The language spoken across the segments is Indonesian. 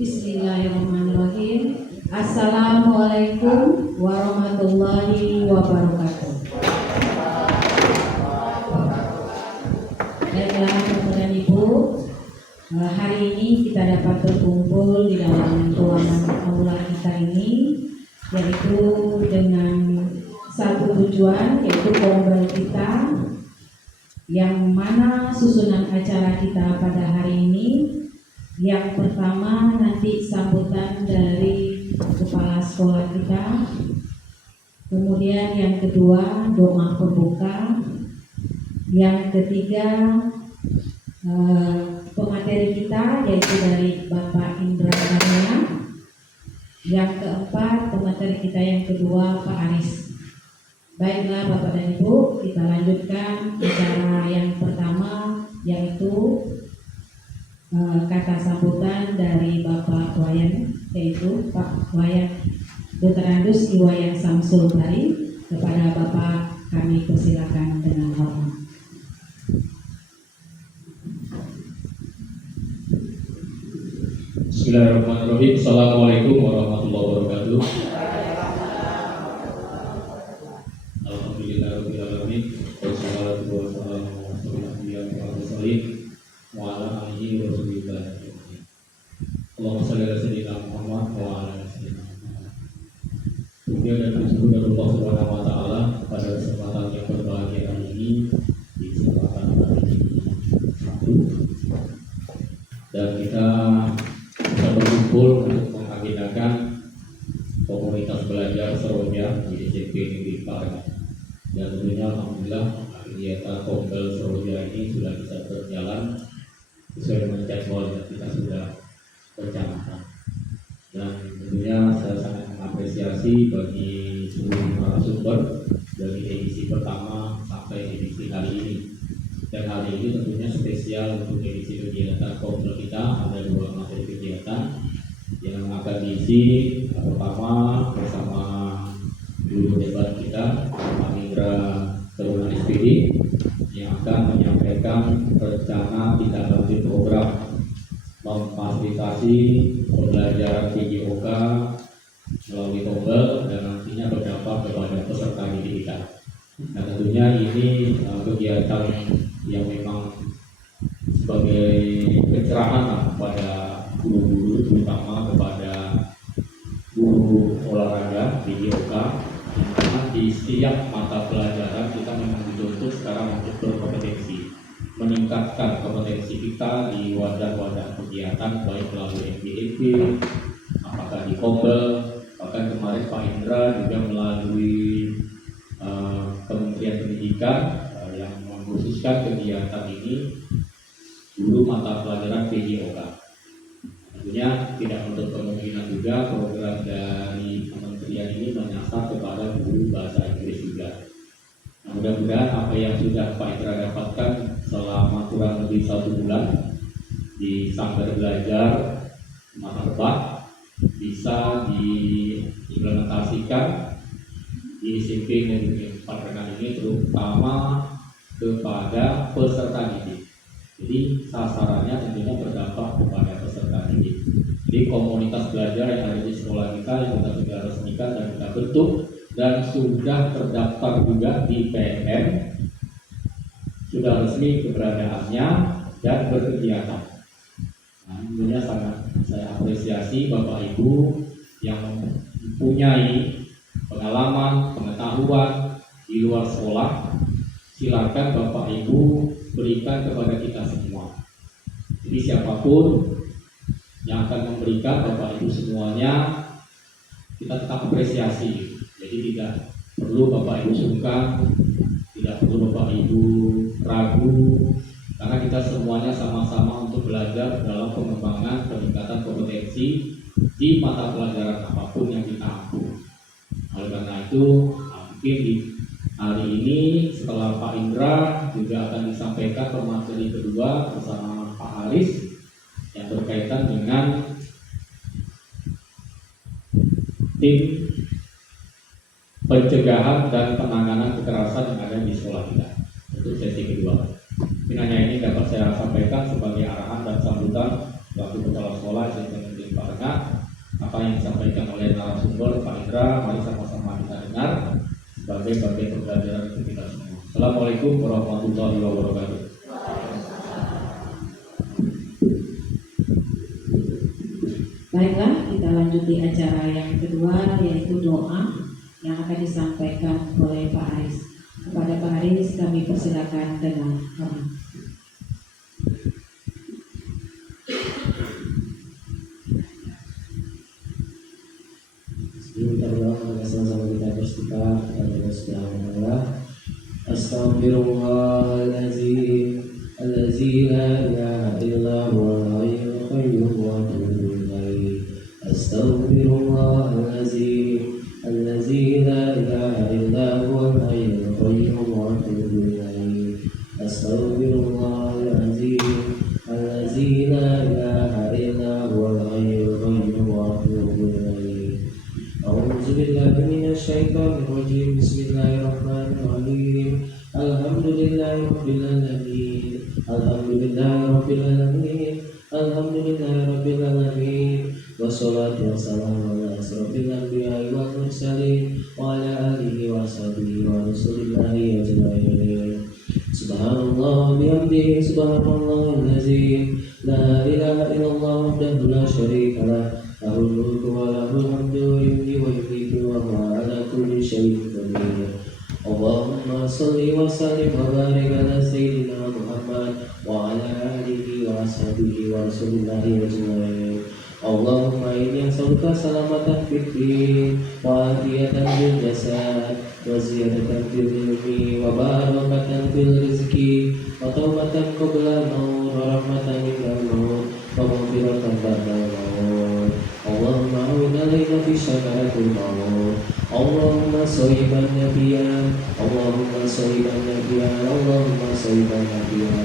Bismillahirrahmanirrahim. Assalamualaikum warahmatullahi wabarakatuh. Baiklah Bapak dan Ibu, hari ini kita dapat berkumpul di dalam ruangan aula kita ini, yaitu dengan satu tujuan, yaitu kombel kita, yang mana susunan acara kita pada hari ini. Yang pertama nanti sambutan dari kepala sekolah kita, kemudian yang kedua doa pembuka, yang ketiga pemateri kita yaitu dari Bapak Indra Karya, yang keempat pemateri kita yang kedua Pak Aris. Baiklah Bapak dan Ibu, kita lanjutkan acara yang pertama, yaitu kata sambutan dari Bapak Wayan, yaitu Pak Wayan Dr. Andus Iwayan Samsul Bari. Kepada Bapak kami persilakan dengan hormat. Bismillahirrahmanirrahim. Assalamualaikum warahmatullahi wabarakatuh. Alhamdulillahirabbil alamin. Wassalatu wassalamu ala rasulillah wa ala alihi wa sahbihi. Allahumma shalli ala sayyidina Muhammad wa ala ali sayyidina Muhammad. Puja dan puji kepada Allah Subhanahu wa taala pada kesempatan yang berbahagia hari ini, di kesempatan hari Sabtu, dan kita berkumpul untuk mengagendakan komunitas belajar Seroja di SMP Negeri Pareman. Dan tentunya alhamdulillah kegiatan kombel Seroja ini sudah bisa berjalan sesuai dengan jadwal yang kita sudah rencanakan. Dan tentunya saya sangat mengapresiasi bagi seluruh narasumber dari edisi pertama sampai edisi hari ini. Dan hari ini tentunya spesial untuk edisi kegiatan kombel kita. Ada dua materi kegiatan yang akan diisi. Pertama bersama guru debat kita Pak Indra Terunan SPD yang akan menyampaikan rencana tindak lanjut program memfasilitasi pembelajaran PJOK melalui kombel dan nantinya berdampak kepada peserta didik kita. Nah tentunya ini kegiatan yang memang sebagai pencerahan kepada guru-guru, terutama kepada guru olahraga PJOK, karena di setiap mata pelajaran kita memang dituntut sekarang untuk berkompetensi, meningkatkan kompetensi kita di wadah-wadah kegiatan baik melalui MBEP, apakah di kombel, bahkan kemarin Pak Indra juga melalui Kementerian Pendidikan yang mengkhususkan kegiatan ini guru mata pelajaran PJOK. Tentunya tidak untuk kemungkinan juga program dari kementerian ini menyasar kepada guru bahasa Inggris juga. Nah, mudah-mudahan apa yang sudah Pak Indra dapatkan selama kurang lebih 1 bulan di Sanggar Belajar Maharbat bisa diimplementasikan di SMP Negeri Pareman ini, terutama kepada peserta didik. Jadi sasarannya tentunya berdampak kepada peserta didik. Jadi komunitas belajar yang ada di sekolah kita yang kita sudah resmikan dan kita bentuk dan sudah terdaftar juga di PNM sudah resmi keberadaannya dan berkegiatan. Nah, tentunya sangat saya apresiasi Bapak Ibu yang mempunyai pengalaman, pengetahuan di luar sekolah. Silakan Bapak Ibu berikan kepada kita semua. Jadi siapapun yang akan memberikan, Bapak Ibu semuanya kita tetap apresiasi. Jadi tidak perlu Bapak Ibu sungkan, tidak perlu Bapak Ibu ragu, karena kita semuanya sama-sama untuk belajar dalam pengembangan peningkatan kompetensi di mata pelajaran apapun yang kita ampu. Oleh karena itu, mungkin di hari ini setelah Pak Indra juga akan disampaikan pemateri kedua bersama Pak Haris yang berkaitan dengan tim pencegahan dan penanganan kekerasan yang ada di sekolah kita untuk sesi kedua. Mungkin hanya ini dapat saya sampaikan sebagai arahan dan sambutan selaku kepala sekolah SMP Negeri Parengat. Apa yang disampaikan oleh narasumber Pak Indra, mari sama-sama kita dengar sebagai bagian pembelajaran untuk kita semua. Assalamualaikum warahmatullahi wabarakatuh. Baiklah, kita lanjuti acara yang kedua, yaitu doa yang akan disampaikan oleh Pak Haris. Kepada Pak Haris kami persilakan dengan hormat. Sama-sama kita bersyukur kepada Allah Subhanahu wa taala. Astaghfirullahaladzim allazi la ilaha illa huwal hayyul qayyum wa atubu ilaih. Astaghfirullahaladzim allazi la ilaha illa huwal hayyul qayyum wa atubu ilaih. Astaghfirullahaladzim allazi la ilaha illa huwal hayyul qayyum wa atubu ilaih. أعوذ بالله من الشيطان الرجيم. بسم الله الرحمن الرحيم. الحمد لله رب العالمين. الحمد لله رب العالمين. الحمد لله رب العالمين. والصلاة والسلام على أشرف الأنبياء والمرسلين وعلى آله وصحبه ورسول الله أجمعين. سبحان الله بحمده سبحان الله العظيم. لا إله إلا الله وحده لا شريك له. له الملك وله الحمد ويحيي ويميت وهو على كل شيء قدير. اللهم صل وسلم وبارك على سيدنا محمد وعلى آله وصحبه ورسول الله أجمعين. اللهم إني أسألك سلامة في الدين وعافية في الجسد وزيادة في العلم وبركة في الرزق وتوبة قبل الموت ورحمة عند الموت ومغفرة بعد الموت. اللهم أعن علينا في شفاعة الموت. اللهم صيبا نبيا. اللهم صيبا نبيا. اللهم صيبا نبيا.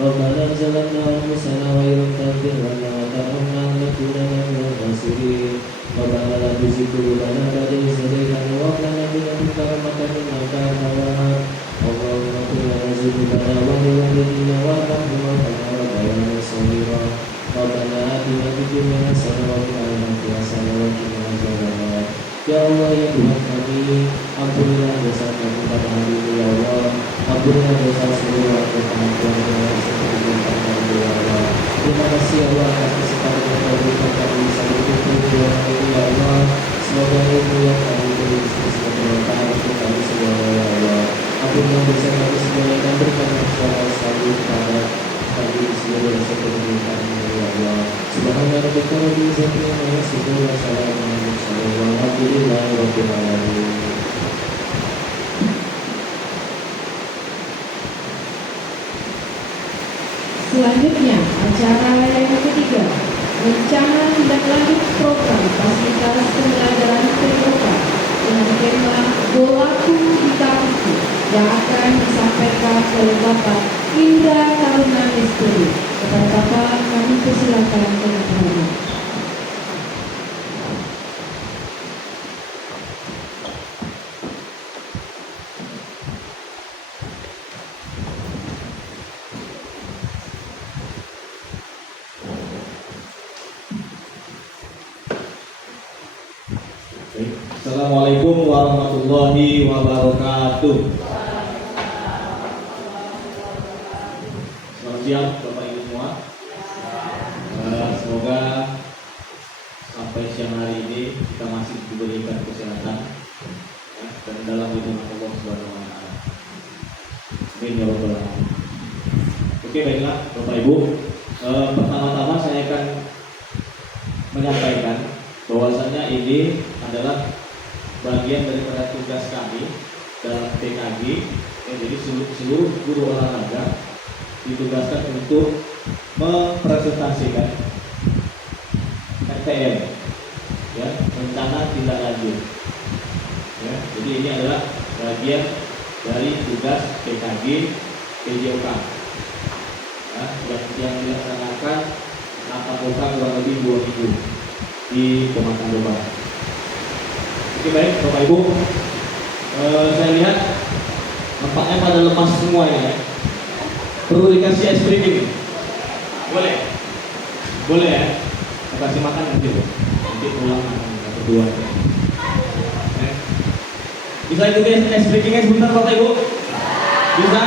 ربنا ظلمنا أنفسنا وإن لم تغفر لنا وترحمنا لنكونن من الخاسرين. ربنا لا تزغ قلوبنا بعد إذ هديتنا وهب لنا من لدنك رحمة إنك أنت الوهاب. اللهم اغفر لنا ذنوبنا ولوالدينا وارحمهما كما ربيانا صغيرا. ربنا آتنا في الدنيا حسنة وفي الآخرة حسنة وقنا عذاب النار. Ya Allah, ya Tuhan kami, ampunilah dosa kami pada hari ini ya Allah. Ampunilah dosa seluruh anggota keluarga seperti kami ya Allah. Terima kasih ya Allah atas kesempatan yang kau berikan kami bisa berkumpul di ruangan ini ya Allah. Semoga ilmu yang kami beri bisa bermanfaat untuk kami semua ya Allah. Ampunilah dosa kami semua dan berikanlah secara selalu kepada kami seluruh seperti kami ya Allah. Subhana rabbika rabbil izzati amma yasifun wa salamun alal mursalin walhamdulillahi rabbil alamin. Selanjutnya, acara yang ketiga, rencana tindak lanjut program fasilitas pembelajaran terbuka dengan tema Bolaku di Kampusku yang akan disampaikan oleh Bapak Indra Taruna Misteri. Kepada Bapak kami persilakan dengan hormat. Assalamualaikum warahmatullahi wabarakatuh. siap Bapak Ibu semua. Semoga sampai siang hari ini kita masih diberikan kesehatan ya, dan dalam lindungan Allah Subhanahu wa taala. Amin ya rabbal alamin. Oke, baiklah Bapak Ibu. Pertama-tama saya akan menyampaikan bahwasanya ini adalah bagian daripada tugas kami dalam PKG. Jadi seluruh guru olahraga ditugaskan untuk mempresentasikan RTM, ya, rencana tindak lanjut. Ya, jadi ini adalah bagian dari tugas PKG PJOK, ya, yang dilaksanakan tatap muka kurang lebih 2 minggu di Pematang Barat. Oke, baik Bapak Ibu, saya lihat nampaknya pada lemas semua ya. Perlu dikasih es krim ini? Boleh? Boleh ya? Saya kasih makan nanti pulang makan berdua. Bisa ikuti es krimnya sebentar Bapak Ibu? Bisa?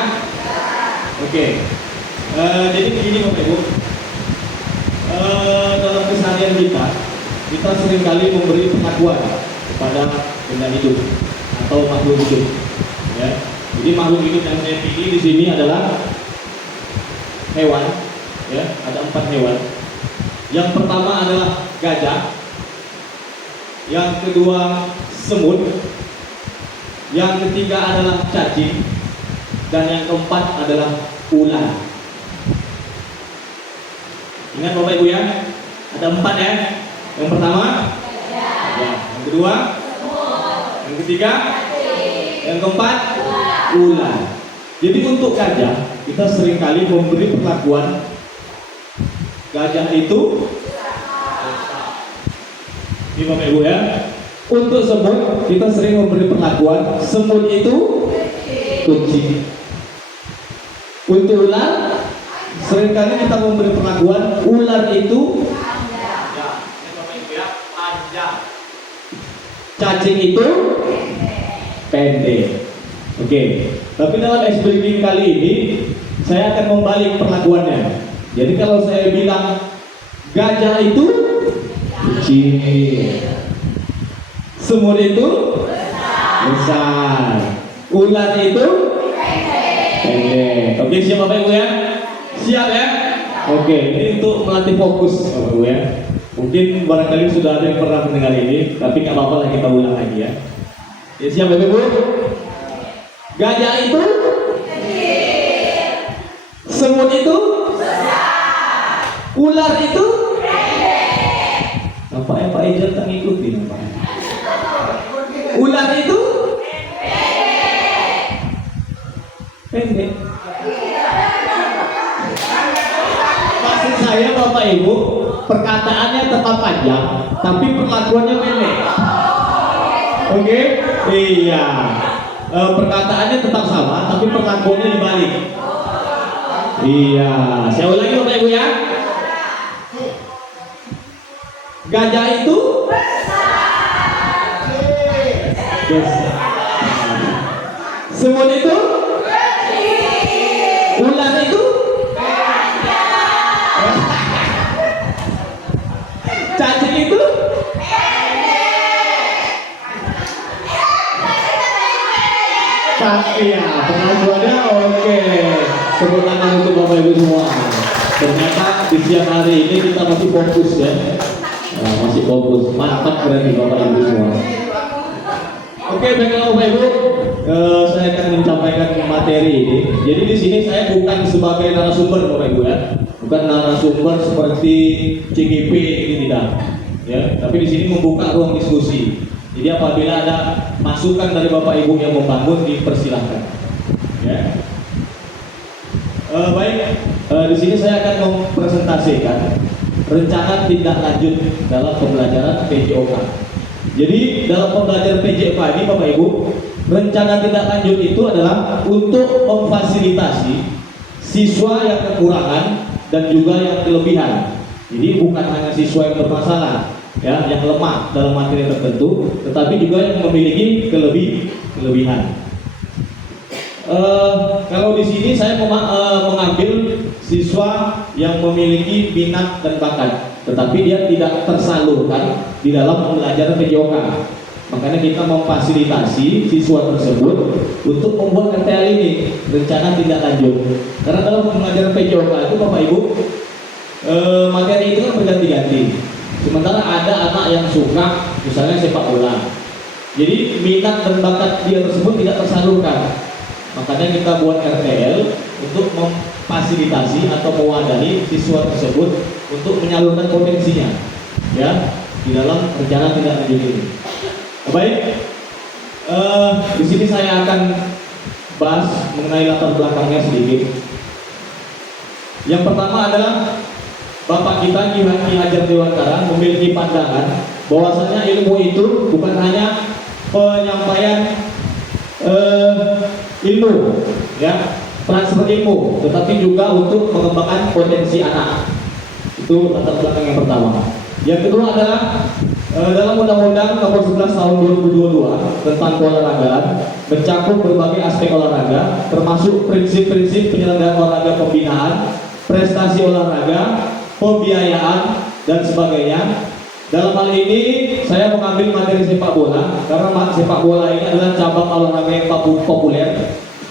Oke. Jadi begini Bapak Ibu, dalam keseharian kita seringkali memberi pengakuan kepada benda hidup atau makhluk hidup. Ya. Jadi makhluk hidup yang saya pilih di sini adalah hewan. Ya, ada 4 hewan. Yang pertama adalah gajah, yang kedua semut, yang ketiga adalah cacing, dan yang keempat adalah ular. Ingat Bapak Ibu ya, ada 4 ya. Yang pertama ya, yang kedua, yang ketiga, yang keempat ular. Jadi untuk gajah kita seringkali memberi perlakuan gajah itu ini Bapak Ibu ya. Untuk semut kita sering memberi perlakuan semut itu kucing. Untuk ular seringkali kita memberi perlakuan ular itu panjang. Cacing itu pendek. Oke. Tapi dalam explaining kali ini saya akan membalik perlakuannya. Jadi kalau saya bilang gajah itu kecil, semut itu besar, ular itu pendek. Oke, siap Bapak Ibu ya? Siap ya? Oke, ini untuk melatih fokus Bapak Ibu ya. Mungkin barangkali sudah ada yang pernah mendengar ini, tapi nggak apa-apa lah kita ulang lagi ya. Ya, siap Bapak Ibu? Gajah itu kecil, semut itu besar, ular itu pendek. Nampaknya Pak Ejal tak ngikutin nampaknya. Ular itu pendek. Maksud saya Bapak Ibu, perkataannya tetap panjang, tapi perlakuannya pendek. Oke? Iya. Perkataannya tetap sama, tapi perlakuannya dibalik. Iya, saya ulangi Bapak Ibu ya. Gajah itu besar. Semut itu kecil. Ular itu cacing itu ya, pengakuannya oke. Sebut tangan untuk Bapak Ibu semua. Ternyata di siang hari ini kita masih fokus ya. Masih fokus. Mantap berarti Bapak Ibu semua. Oke, baiklah Bapak Ibu. Saya akan menyampaikan materi ini. Jadi di sini saya bukan sebagai narasumber Bapak Ibu ya. Bukan narasumber seperti CGP ini tidak. Ya, tapi di sini membuka ruang diskusi. Jadi apabila ada masukan dari Bapak Ibu yang membangun, dipersilahkan. Ya. Baik, di sini saya akan mempresentasikan rencana tindak lanjut dalam pembelajaran PJOK. Jadi dalam pembelajaran PJOK ini Bapak Ibu, rencana tindak lanjut itu adalah untuk memfasilitasi siswa yang kekurangan dan juga yang kelebihan. Jadi bukan hanya siswa yang bermasalah, ya, yang lemah dalam materi tertentu, tetapi juga yang memiliki kelebihan. Kalau di sini saya mengambil siswa yang memiliki minat dan bakat, tetapi dia tidak tersalurkan di dalam pembelajaran PJOK. Makanya kita memfasilitasi siswa tersebut untuk membuat RTL ini, rencana tindak lanjut. Karena dalam pembelajaran PJOK itu Bapak Ibu, materi itu kan berganti-ganti. Sementara ada anak yang suka misalnya sepak bola, jadi minat dan bakat dia tersebut tidak tersalurkan. Makanya kita buat RTL untuk memfasilitasi atau mewadahi siswa tersebut untuk menyalurkan potensinya, ya, di dalam rencana tindak lanjut ini. Baik, di sini saya akan bahas mengenai latar belakangnya sedikit. Yang pertama adalah Bapak kita Ki Hajar Dewantara memiliki pandangan bahwasanya ilmu itu bukan hanya penyampaian ilmu, ya, transfer ilmu, tetapi juga untuk mengembangkan potensi anak. Itu latar belakang yang pertama. Yang kedua adalah dalam Undang-Undang Nomor 11 Tahun 2022 tentang keolahragaan mencakup berbagai aspek olahraga, termasuk prinsip-prinsip penyelenggaraan olahraga pembinaan, prestasi olahraga, pembiayaan dan sebagainya. Dalam hal ini saya mengambil materi sepak bola karena sepak bola ini adalah cabang olahraga yang populer,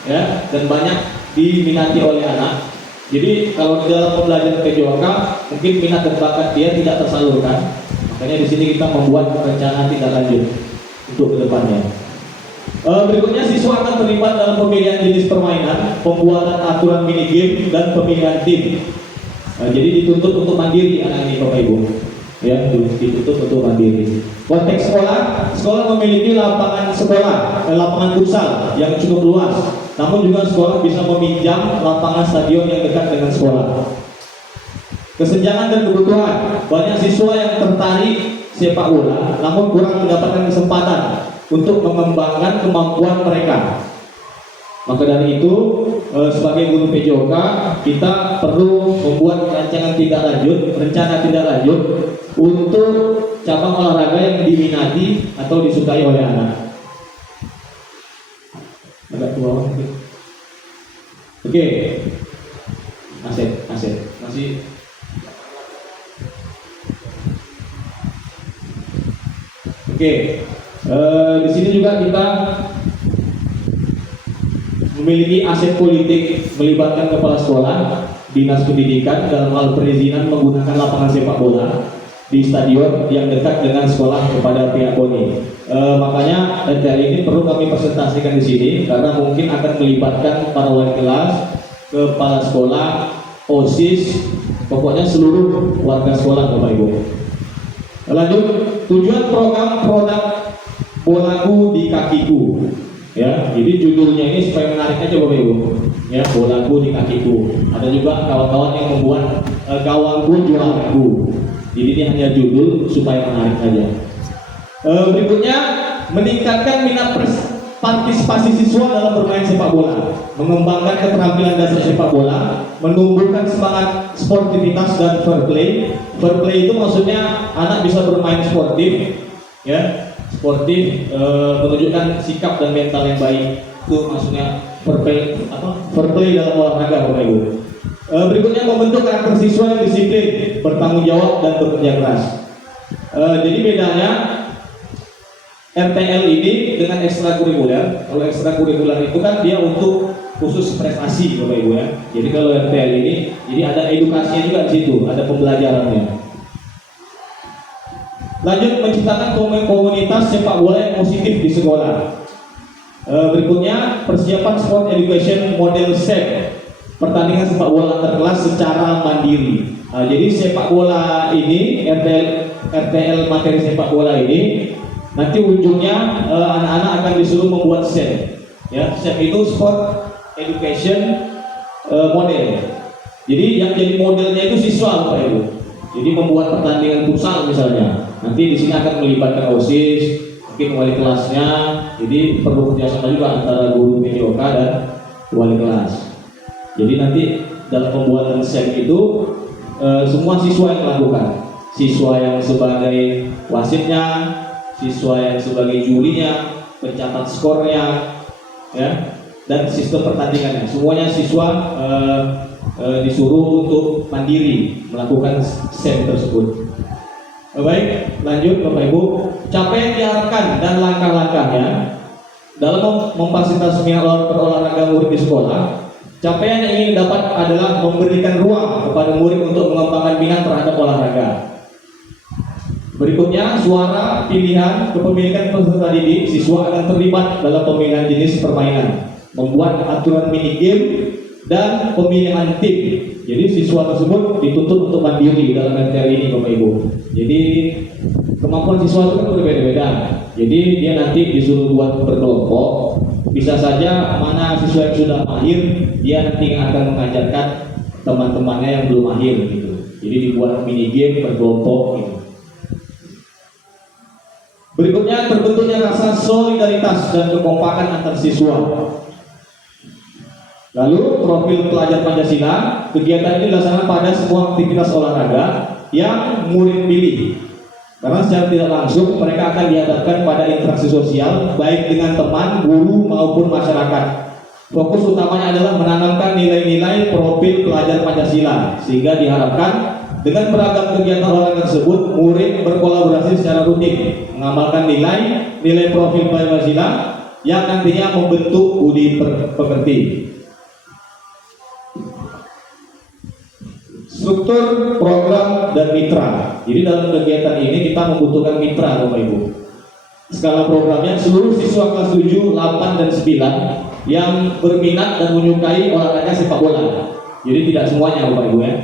ya, dan banyak diminati oleh anak. Jadi kalau di dalam pembelajaran PJOK mungkin minat dan bakat dia tidak tersalurkan. Makanya di sini kita membuat rencana tindak lanjut untuk kedepannya. Berikutnya siswa akan terlibat dalam pemilihan jenis permainan, pembuatan aturan mini game dan pemilihan tim. Jadi dituntut untuk mandiri anak ini Bapak Ibu, ya, dituntut untuk mandiri. Konteks sekolah memiliki lapangan futsal yang cukup luas. Namun juga sekolah bisa meminjam lapangan stadion yang dekat dengan sekolah. Kesenjangan dan kebutuhan, banyak siswa yang tertarik sepak bola, namun kurang mendapatkan kesempatan untuk mengembangkan kemampuan mereka. Maka dari itu, sebagai guru PJOK, kita perlu membuat rencana tindak lanjut untuk cabang olahraga yang diminati atau disukai oleh anak. Agak tua mungkin. Oke, Asep masih. Oke, di sini juga kita memiliki aset politik melibatkan kepala sekolah, dinas pendidikan dalam hal perizinan menggunakan lapangan sepak bola di stadion yang dekat dengan sekolah kepada pihak KONI. Makanya RTL ini perlu kami presentasikan di sini karena mungkin akan melibatkan para wali kelas, kepala sekolah, OSIS, pokoknya seluruh warga sekolah Bapak Ibu. Lanjut, tujuan program produk Bolaku di Kakiku. Ya, jadi judulnya ini supaya menarik aja Bapak Ibu. Ya, Bolaku di Kakiku. Ada juga kawan-kawan yang membuat gawangku juaraku. Jadi ini hanya judul supaya menarik saja. Berikutnya, meningkatkan minat partisipasi siswa dalam bermain sepak bola, mengembangkan keterampilan dasar sepak bola, menumbuhkan semangat sportivitas dan fair play. Fair play itu maksudnya anak bisa bermain sportif, ya, sportif, menunjukkan sikap dan mental yang baik. Itu maksudnya fair play dalam olahraga Bapak Ibu. Berikutnya membentuk karakter siswa yang disiplin, bertanggung jawab dan bekerja keras. Jadi bedanya RTL ini dengan ekstrakurikuler. Kalau ekstrakurikuler itu kan dia untuk khusus prestasi Bapak Ibu ya. Jadi kalau RTL ini, jadi ada edukasinya juga di situ, ada pembelajarannya. Lanjut, menciptakan komunitas sepak bola yang positif di sekolah. Berikutnya persiapan sport education model SEP, pertandingan sepak bola antar kelas secara mandiri. Jadi sepak bola ini RTL materi sepak bola ini nanti ujungnya anak-anak akan disuruh membuat SEP. Ya, SEP itu sport education model. Jadi yang jadi modelnya itu siswa Bapak Ibu. Jadi membuat pertandingan futsal misalnya. Nanti di sini akan melibatkan OSIS, mungkin wali kelasnya. Jadi perlu kerjasama juga antara guru PJOK dan wali kelas. Jadi nanti dalam pembuatan SEP itu semua siswa yang melakukan. Siswa yang sebagai wasitnya, siswa yang sebagai jurinya, pencatat skornya, ya, dan sistem pertandingannya. Semuanya siswa disuruh untuk mandiri melakukan SEM tersebut. Baik, lanjut Bapak Ibu. Capaian diharapkan dan langkah-langkahnya dalam memfasilitasi berolahraga murid di sekolah. Capaian yang ingin didapat adalah memberikan ruang kepada murid untuk mengembangkan minat terhadap olahraga. Berikutnya, suara, pilihan, kepemilikan peserta didik, siswa akan terlibat dalam pemilihan jenis permainan, membuat aturan mini game dan pemilihan tim. Jadi siswa tersebut dituntut untuk mandiri dalam materi ini Bapak Ibu. Jadi kemampuan siswa itu kan berbeda-beda. Jadi dia nanti disuruh buat berkelompok. Bisa saja mana siswa yang sudah mahir, dia nanti akan mengajarkan teman-temannya yang belum mahir gitu. Jadi dibuat mini game berkelompok gitu. Berikutnya, terbentuknya rasa solidaritas dan kekompakan antar siswa. Lalu profil pelajar Pancasila, kegiatan ini dilaksanakan pada semua aktivitas olahraga yang murid pilih. Karena secara tidak langsung mereka akan dihadapkan pada interaksi sosial baik dengan teman, guru maupun masyarakat. Fokus utamanya adalah menanamkan nilai-nilai profil pelajar Pancasila, sehingga diharapkan dengan beragam kegiatan olahraga tersebut murid berkolaborasi secara rutin, mengamalkan nilai profil Pancasila yang nantinya membentuk budi pekerti. Struktur, program, dan mitra. Jadi dalam kegiatan ini kita membutuhkan mitra Bapak Ibu. Skala programnya seluruh siswa kelas 7, 8, dan 9 yang berminat dan menyukai olahraga sepak bola. Jadi tidak semuanya Bapak Ibu ya.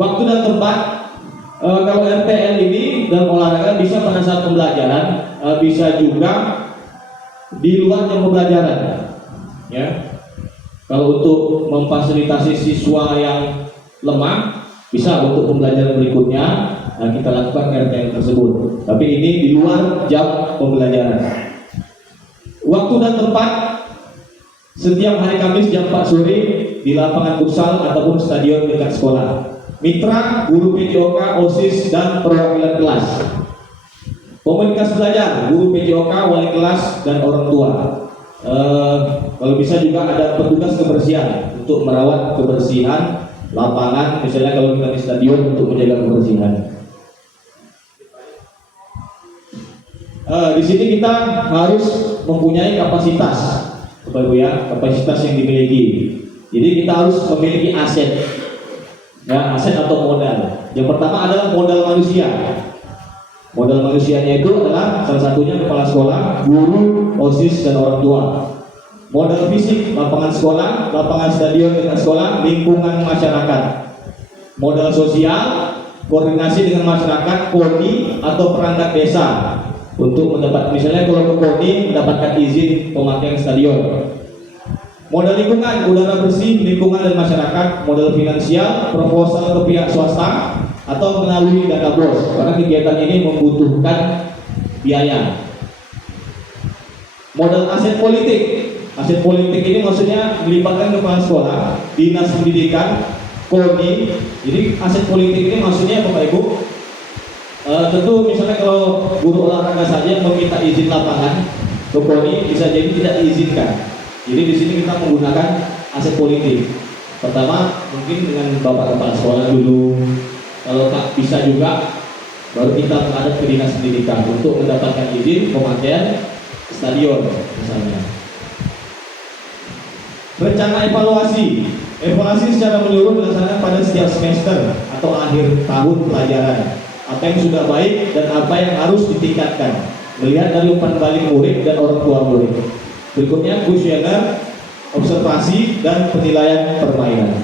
Waktu dan tempat, kalau RTL ini dalam olahraga bisa pada saat pembelajaran, bisa juga di luar jam pembelajaran ya. Kalau untuk memfasilitasi siswa yang lemah, bisa untuk pembelajaran berikutnya kita lakukan RTL tersebut. Tapi ini di luar jam pembelajaran. Waktu dan tempat, setiap hari Kamis jam 4 sore di lapangan futsal ataupun stadion dekat sekolah. Mitra, guru PJOK, OSIS, dan perwakilan kelas. Komunitas belajar, guru PJOK, wali kelas, dan orang tua. Kalau bisa juga ada petugas kebersihan untuk merawat kebersihan lapangan, misalnya kalau kita di stadion untuk menjaga kebersihan. Di sini kita harus mempunyai kapasitas, Bapak Ibu ya, kapasitas yang dimiliki. Jadi kita harus memiliki aset, ya, aset atau modal. Yang pertama adalah modal manusia. Modal manusianya itu adalah salah satunya kepala sekolah, guru, OSIS, dan orang tua. Modal fisik, lapangan sekolah, lapangan stadion dekat sekolah, lingkungan masyarakat. Modal sosial, koordinasi dengan masyarakat, KONI atau perangkat desa untuk mendapat, misalnya kalau ke KONI mendapatkan izin pemakaian stadion. Modal lingkungan, udara bersih, lingkungan dan masyarakat. Modal finansial, proposal ke pihak swasta atau melalui dana bos, karena kegiatan ini membutuhkan biaya. Modal aset politik. Aset politik ini maksudnya melibatkan kepala sekolah, dinas pendidikan, KONI. Jadi aset politik ini maksudnya Bapak Ibu, tentu misalnya kalau guru olahraga saja meminta izin lapangan ke KONI bisa jadi tidak diizinkan. Jadi di sini kita menggunakan aset politik. Pertama mungkin dengan Bapak kepala sekolah dulu, kalau tak bisa juga baru kita menghadap ke dinas pendidikan untuk mendapatkan izin pemakaian stadion misalnya. Rencana evaluasi. Evaluasi secara menyeluruh dilaksanakan pada setiap semester atau akhir tahun pelajaran. Apa yang sudah baik dan apa yang harus ditingkatkan, melihat dari umpan balik murid dan orang tua murid. Berikutnya kuesioner, observasi, dan penilaian permainan.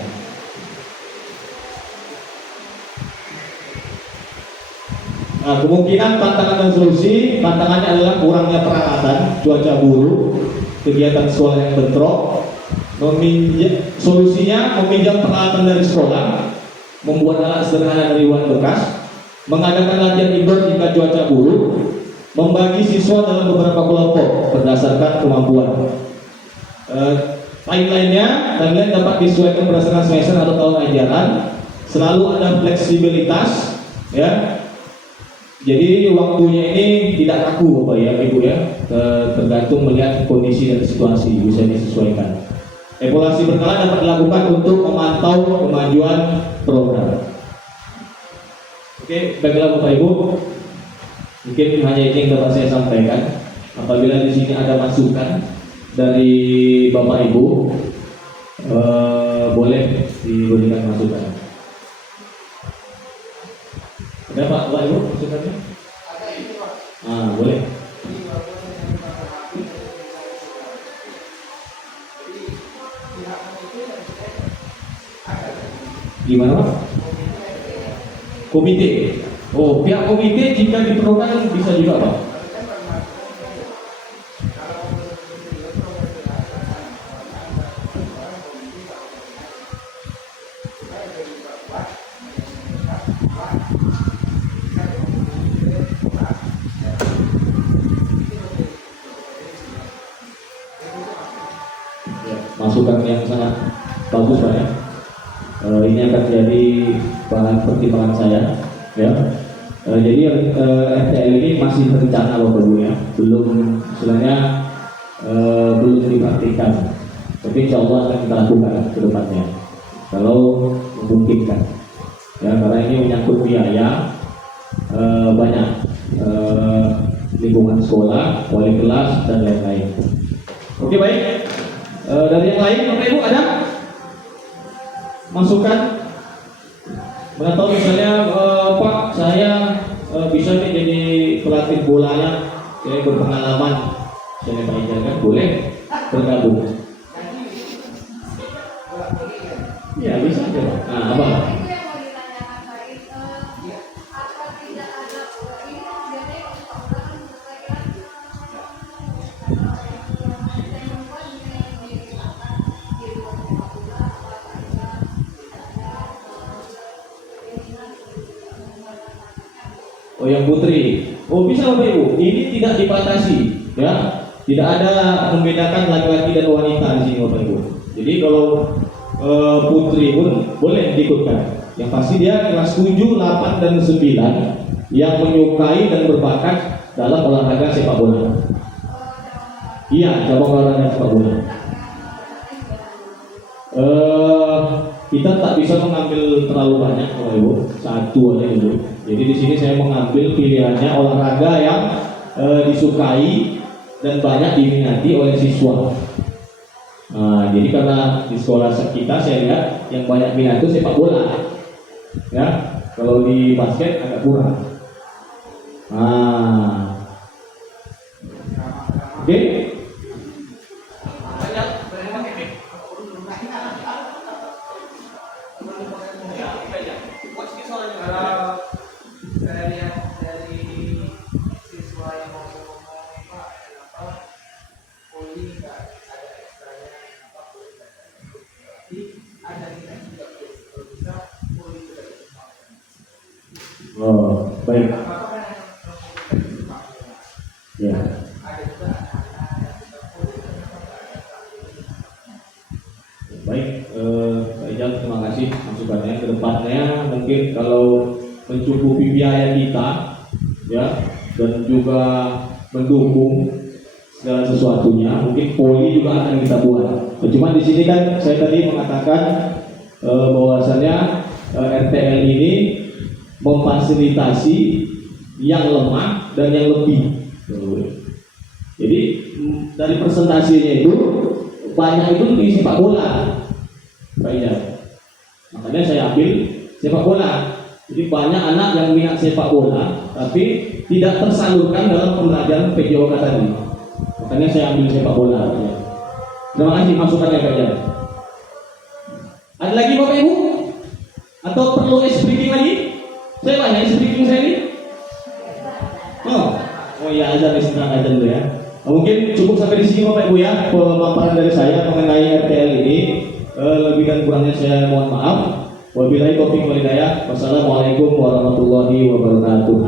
Nah, kemungkinan tantangan dan solusi. Tantangannya adalah kurangnya peralatan, cuaca buruk, kegiatan sekolah yang bentrok. Solusinya meminjam peralatan dari sekolah, membuat alat sederhana dari wan bekas, mengadakan latihan indoor jika cuaca buruk, membagi siswa dalam beberapa kelompok berdasarkan kemampuan. Timeline dapat disesuaikan berdasarkan semester atau tahun ajaran. Selalu ada fleksibilitas, ya. Jadi waktunya ini tidak kaku Bapak ya Ibu ya, tergantung melihat kondisi dan situasi bisa disesuaikan. Evaluasi berkala dapat dilakukan untuk memantau kemajuan program. Oke, baiklah Bapak Ibu, mungkin hanya ini yang dapat saya sampaikan. Apabila di sini ada masukan dari Bapak Ibu, boleh diberikan masukan. Ada Bapak Ibu masukannya? Boleh. Gimana Pak? Komite. Oh, pihak komite jika diperlukan bisa juga Pak. Ya, masukan yang sangat bagus Pak ya. Ini akan jadi bahan pertimbangan saya ya. Jadi RTL ini masih berencana Bapak Ibu ya, belum istilahnya belum dipraktikkan, tapi insya Allah akan kita lakukan ke depannya kalau memungkinkan ya, karena ini menyangkut biaya banyak, lingkungan sekolah, wali kelas dan lain-lain. Oke baik, dari yang lain Bapak Ibu ada masukan? Atau misalnya Pak, saya bisa nih jadi pelatih bolanya, saya berpengalaman, saya Pak Ijal kan boleh bergabung. Iya bisa aja Pak. Nah apa? Oh yang putri, oh bisa Bapak Ibu, ini tidak dibatasi ya, tidak ada membedakan laki-laki dan wanita di sini Bapak Ibu. Jadi kalau putri pun boleh diikutkan. Yang pasti dia kelas 7, 8 dan 9 yang menyukai dan berbakat dalam olahraga sepak bola. Iya, cabang olahraga sepak bola. Kita tak bisa mengambil terlalu banyak Bapak Ibu, satu aja dulu. Jadi di sini saya mengambil pilihannya olahraga yang disukai dan banyak diminati oleh siswa. Nah, jadi karena di sekolah kita saya lihat yang banyak minat itu sepak bola, ya. Kalau di basket agak kurang. Nah, oke. Saya lihat dari siswa yang mau ngomong Pak, poli nggak ada ekstranya tapi ada nilai juga kalau bisa poli juga dimakan. Oh, baik. Ya. Ada juga anak-anak yang bisa poli Baik, Pak Ijal, terima kasih masukannya. Kedepannya mungkin kalau mencukupi biaya kita ya dan juga mendukung segala sesuatunya, mungkin poli juga akan kita buat. Cuma di sini kan saya tadi mengatakan bahwasannya RTL ini memfasilitasi yang lemah dan yang lebih. Jadi dari presentasinya itu banyak itu di sepak bola, Pak Ijal. Makanya saya ambil sepak bola. Jadi banyak anak yang minat sepak bola, tapi tidak tersalurkan dalam pembelajaran PJOK tadi. Makanya saya ambil sepak bola. Ya. Terima kasih masukannya Pak Jan. Ada lagi Bapak Ibu? Atau perlu speaking lagi? Saya banyak speaking saya ini. Oh iya, azan istirahat aja dulu ya. Mungkin cukup sampai di sini Bapak Ibu ya pemaparan dari saya mengenai RTL ini. Lebih dan kurangnya saya mohon maaf. Wabillahi taufiq wal hidayah. Wassalamualaikum warahmatullahi wabarakatuh.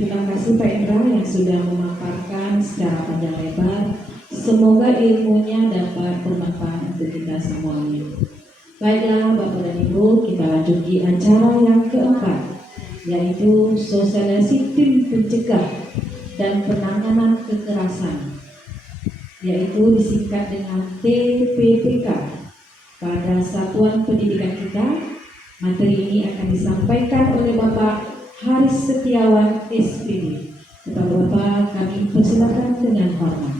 Terima kasih Pak Indra yang sudah memaparkan secara panjang lebar. Semoga ilmunya dapat bermanfaat untuk kita semuanya. Baiklah Bapak dan Ibu, kita lanjuti acara yang keempat, yaitu sosialisasi tim pencegah dan penanganan kekerasan, yaitu disingkat dengan TPPK. Pada satuan pendidikan kita, materi ini akan disampaikan oleh Bapak Haris Setiawan SPD. Bapak-bapak, kami persilakan dengan hormat.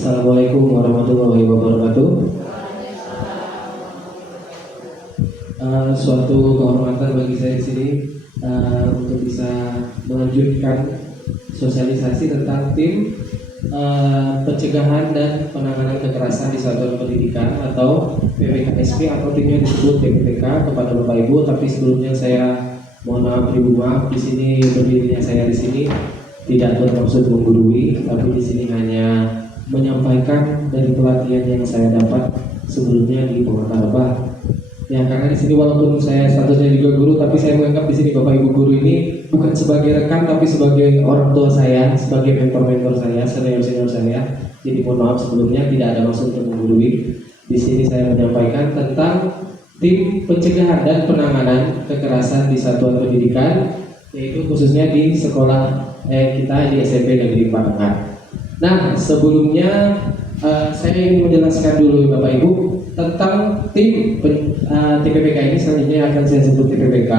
Assalamualaikum warahmatullahi wabarakatuh. Suatu kehormatan bagi saya di sini untuk bisa melanjutkan sosialisasi tentang tim pencegahan dan penanganan kekerasan di satuan pendidikan atau PPKSP atau timnya disebut PPPK kepada Bapak Ibu. Tapi sebelumnya saya mohon maaf di sini berdirinya saya di sini tidak bermaksud menggurui, tapi di sini hanya menyampaikan dari pelatihan yang saya dapat sebelumnya di Purwakarta. Ya, karena di sini walaupun saya statusnya juga guru, tapi saya menganggap di sini Bapak Ibu guru ini bukan sebagai rekan, tapi sebagai orang tua saya, sebagai mentor-mentor saya, senior-senior saya. Jadi mohon maaf sebelumnya, tidak ada maksud untuk menggurui. Di sini saya menyampaikan tentang tim pencegahan dan penanganan kekerasan di satuan pendidikan, yaitu khususnya di sekolah kita di SMP Negeri Parengan. Nah, sebelumnya saya ingin menjelaskan dulu Bapak Ibu tentang tim TPPK ini. Selanjutnya akan saya sebut TPPK.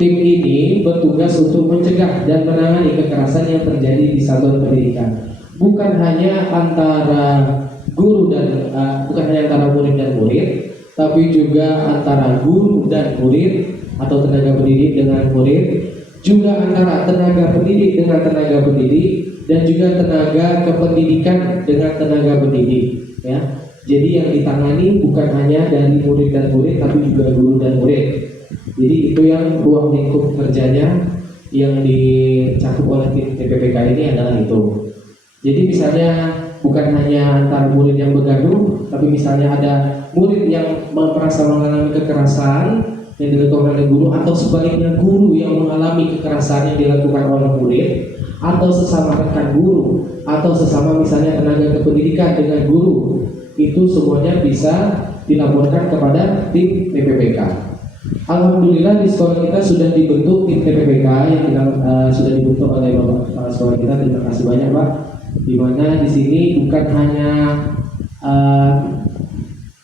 Tim ini bertugas untuk mencegah dan menangani kekerasan yang terjadi di satuan pendidikan. Bukan hanya antara guru dan bukan hanya antara murid dan murid, tapi juga antara guru dan murid atau tenaga pendidik dengan murid, juga antara tenaga pendidik dengan tenaga pendidik, dan juga tenaga kependidikan dengan tenaga pendidik. Ya, jadi yang ditangani bukan hanya dari murid dan murid, tapi juga guru dan murid. Jadi itu yang ruang lingkup kerjanya yang dicakup oleh tim TPPK ini adalah itu. Jadi misalnya bukan hanya antara murid yang bergaduh, tapi misalnya ada murid yang merasa mengalami kekerasan yang dilakukan oleh guru, atau sebaliknya guru yang mengalami kekerasan yang dilakukan oleh murid, atau sesama rekan guru, atau sesama misalnya tenaga kependidikan dengan guru, itu semuanya bisa dilaporkan kepada tim TPPK. Alhamdulillah di sekolah kita sudah dibentuk tim TPPK yang sudah dibentuk oleh Bapak Kepala Sekolah kita. Terima kasih banyak Pak. Dimana di sini bukan hanya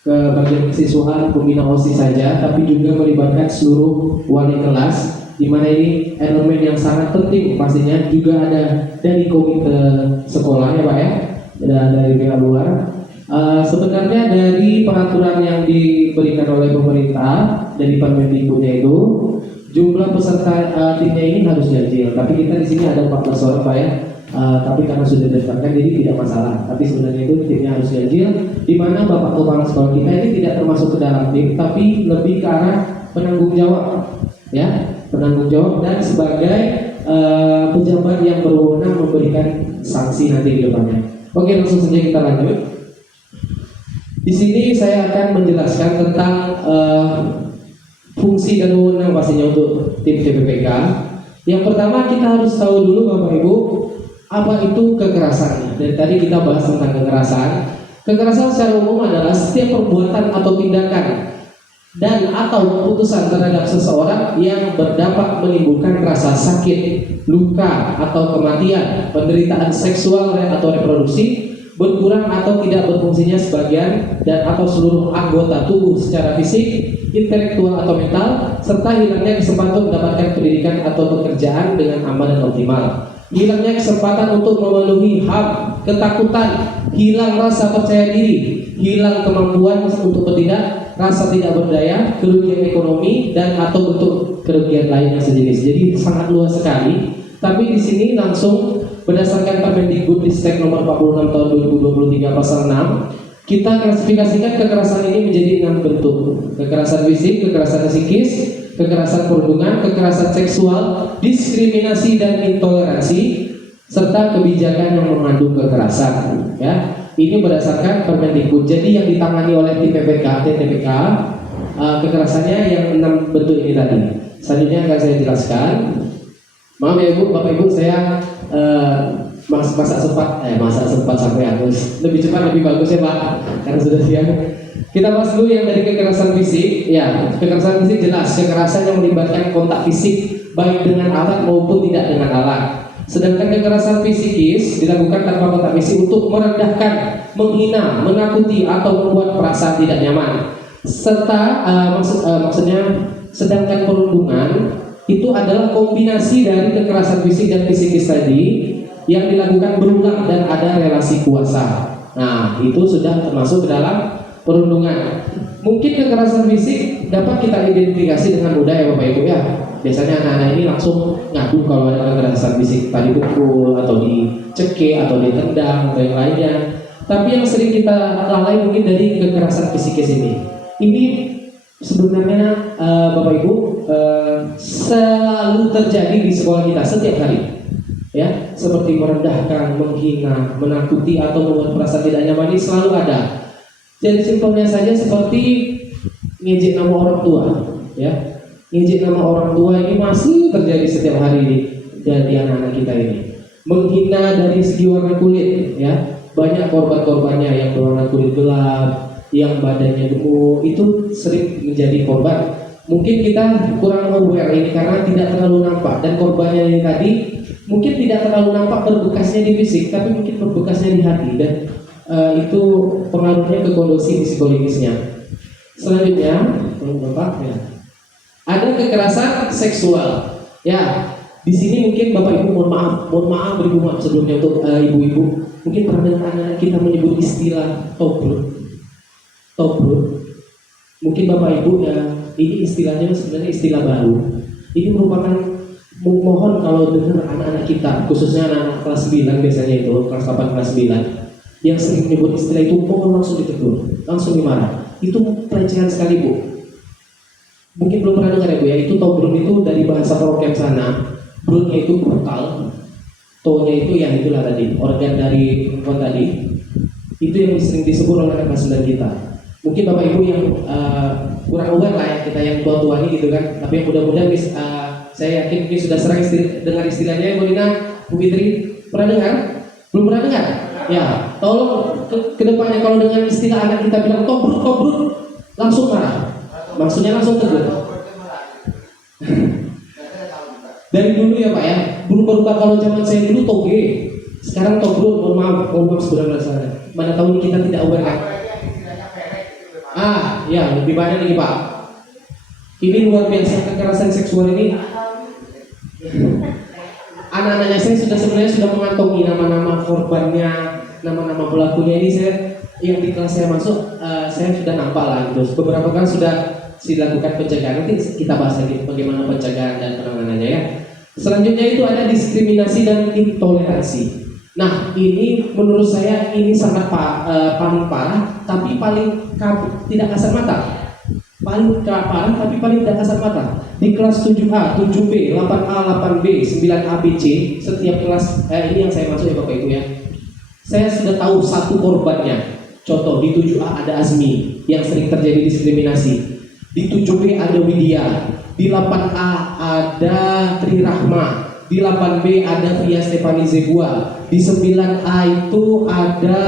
ke bagian kesiswaan pembina OSIS saja, tapi juga melibatkan seluruh wali kelas, di mana ini elemen yang sangat penting pastinya. Juga ada dari komite sekolah ya Pak ya, dan dari pihak luar. Sebenarnya dari peraturan yang diberikan oleh pemerintah dari Permendikbudnya itu, jumlah peserta timnya ini harus ganjil. Tapi kita di sini ada 14 orang Pak ya. Tapi karena sudah didaftarkan jadi tidak masalah. Tapi sebenarnya itu timnya harus ganjil, di mana Bapak Kepala Sekolah kita ini tidak termasuk ke dalam tim, tapi lebih ke arah penanggung jawab, ya, penanggung jawab dan sebagai pejabat yang berwenang memberikan sanksi nanti di depannya. Oke, langsung saja kita lanjut. Di sini saya akan menjelaskan tentang fungsi dan wewenang pastinya untuk tim TPPK. Yang pertama kita harus tahu dulu Bapak Ibu, apa itu kekerasan. Dan tadi kita bahas tentang kekerasan. Kekerasan secara umum adalah setiap perbuatan atau tindakan dan atau keputusan terhadap seseorang yang berdampak menimbulkan rasa sakit, luka atau kematian, penderitaan seksual atau reproduksi, berkurang atau tidak berfungsinya sebagian dan atau seluruh anggota tubuh secara fisik, intelektual atau mental, serta hilangnya kesempatan mendapatkan pendidikan atau pekerjaan dengan aman dan optimal. Hilangnya kesempatan untuk memenuhi hak, ketakutan, hilang rasa percaya diri, hilang kemampuan untuk bertindak, rasa tidak berdaya, kerugian ekonomi dan atau bentuk kerugian lain yang sejenis. Jadi sangat luas sekali. Tapi di sini langsung berdasarkan Permendikbudristek nomor 46 tahun 2023 pasal 6, kita klasifikasikan kekerasan ini menjadi 6 bentuk. Kekerasan fisik, kekerasan psikis, kekerasan perundungan, kekerasan seksual, diskriminasi dan intoleransi, serta kebijakan yang mengandung kekerasan. Ya, ini berdasarkan Permendikbud. Jadi yang ditangani oleh TPPK, kekerasannya yang 6 bentuk ini tadi. Selanjutnya akan saya jelaskan. Maaf ya Ibu, Bapak Ibu, saya masa sempat sampai Agus. Lebih cepat lebih bagus ya Pak, karena sudah siang. Kita bahas dulu yang dari kekerasan fisik. Ya, kekerasan fisik jelas kekerasan yang melibatkan kontak fisik baik dengan alat maupun tidak dengan alat. Sedangkan kekerasan psikis dilakukan tanpa kontak fisik untuk merendahkan, menghina, menakuti atau membuat perasaan tidak nyaman. Serta maksudnya sedangkan perundungan itu adalah kombinasi dari kekerasan fisik dan psikis tadi yang dilakukan berulang dan ada relasi kuasa. Nah, itu sudah termasuk ke dalam perundungan. Mungkin kekerasan fisik dapat kita identifikasi dengan mudah ya Bapak Ibu ya. Biasanya anak-anak ini langsung ngadu kalau ada kekerasan fisik, tadi pukul atau dicekik atau ditendang atau yang lainnya. Tapi yang sering kita lalai mungkin dari kekerasan psikis ini. Ini sebenarnya Bapak Ibu selalu terjadi di sekolah kita setiap hari. Ya, seperti merendahkan, menghina, menakuti atau membuat perasaan tidak nyaman ini selalu ada. Jadi simpelnya saja seperti ngejek nama orang tua, ya. Ngejek nama orang tua ini masih terjadi setiap hari di anak-anak kita ini. Menghina dari segi warna kulit, ya. Banyak korban-korbannya yang berwarna kulit gelap, yang badannya gemuk, itu sering menjadi korban. Mungkin kita kurang aware ini karena tidak terlalu nampak, dan korbannya ini tadi mungkin tidak terlalu nampak berbekasnya di fisik, tapi mungkin berbekasnya di hati, dan itu pengaruhnya ke kondisi psikologisnya. Selanjutnya, Bapak, ya. Ada kekerasan seksual. Ya, di sini mungkin Bapak Ibu mohon maaf beribu maaf sebelumnya untuk ibu-ibu. Mungkin pernah dengar anak kita menyebut istilah tobrut. Mungkin Bapak Ibu ya, ini istilahnya sebenarnya istilah baru. Ini merupakan, mohon kalau dengar anak-anak kita, khususnya anak-anak kelas 9 biasanya itu, kelas 8, kelas 9, yang sering menyebut istilah itu, mohon langsung ditegur, langsung dimarah. Itu pelecehan sekali Bu. Mungkin belum pernah dengar ya Bu ya, itu tobrut itu dari bahasa Roken sana. Brutnya itu brutal, to-nya itu yang itulah tadi, organ dari perempuan tadi. Itu yang sering disebut oleh kelas 9 kita. Mungkin Bapak Ibu yang kurang aware lah ya, kita yang tua-tua ini gitu kan. Tapi yang mudah-mudahan saya yakin mungkin sudah sering dengar istilahnya. Bu Nina, Bu Fitri, pernah dengar? Belum pernah dengar? Ya, tolong kedepannya kalau dengan istilah anak kita bilang tobrut, langsung marah. Maksudnya langsung tegur. Dari dulu ya Pak ya, belum berubah. Kalau zaman saya dulu toge, sekarang tobrut. Mohon maaf sebenarnya saya. Mana tahu kita tidak aware kan? Ya lebih banyak lagi Pak. Ini luar biasa kekerasan seksual ini. Anak-anaknya saya sebenarnya sudah mengantongi nama-nama korbannya, nama-nama pelakunya. Ini saya yang di kelas saya masuk, saya sudah nampak lah gitu. Beberapa kan sudah dilakukan pencegahan. Nanti kita bahas lagi bagaimana pencegahan dan penanganannya ya. Selanjutnya itu ada diskriminasi dan intoleransi. Nah ini menurut saya ini sangat paling parah, tapi paling tidak kasat mata. paling parah tapi paling tidak kasat mata. Di kelas 7A, 7B, 8A, 8B, 9A, B, C, setiap kelas ini yang saya masuk ya Bapak Ibu ya. Saya sudah tahu satu korbannya. Contoh di 7A ada Azmi yang sering terjadi diskriminasi. Di 7B ada Widya. Di 8A ada Tri Rahma. Di 8B ada Via Stefani Zegua. Di 9A itu ada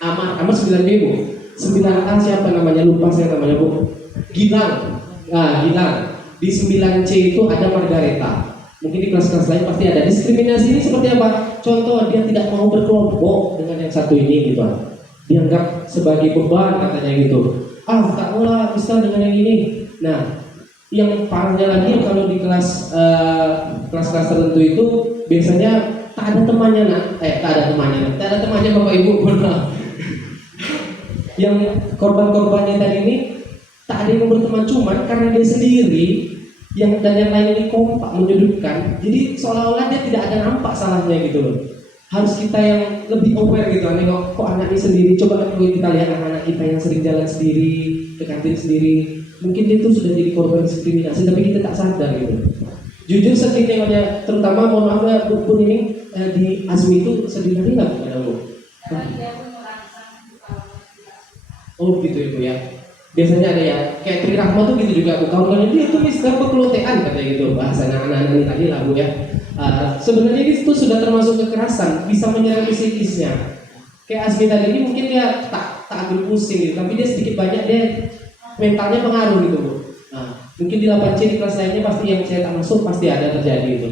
Amar 9B Bu. 9A siapa namanya, lupa saya namanya Bu. Gilang. Nah, Gilang. Di 9C itu ada Margareta. Mungkin di kelas-kelas lain pasti ada. Diskriminasi ini seperti apa? Contoh, dia tidak mau berkelompok dengan yang satu ini gitu. Dianggap sebagai beban katanya gitu. Tak lah bisa dengan yang ini. Nah, yang parahnya lagi kalau di kelas-kelas tertentu itu biasanya tak ada temannya tak ada temannya Bapak Ibu. Yang korban-korbannya tadi ini tak ada yang berteman, cuman karena dia sendiri yang dan yang lain ini kompak menyudutkan, jadi seolah-olah dia tidak ada nampak salahnya gitu loh. Harus kita yang lebih aware gitu, nengok kok anak ini sendiri. Coba kalau kita lihat anak-anak kita yang sering jalan sendiri ke kantin sendiri, mungkin dia tuh sudah jadi korban diskriminasi tapi kita tak sadar gitu. Jujur sedih nengoknya, terutama mohon maaf ya Bu ini di Azmi itu sedih kali nggak pada Bu? Oh gitu itu ya. Biasanya ada ya, kayak Tri Rahma tuh gitu juga Bu. Kawan-kawan dia itu misalnya kepelotean katanya gitu. Bahasa anak-anak ini tadi lah Bu ya. Sebenarnya itu sudah termasuk kekerasan, bisa menyerang psikisnya. Kayak Azmi tadi ini mungkin dia tak ambil pusing gitu, tapi dia sedikit banyak dia mentalnya pengaruh gitu Bu. Mungkin di 8C di kelas lainnya pasti yang saya tak masuk pasti ada terjadi itu.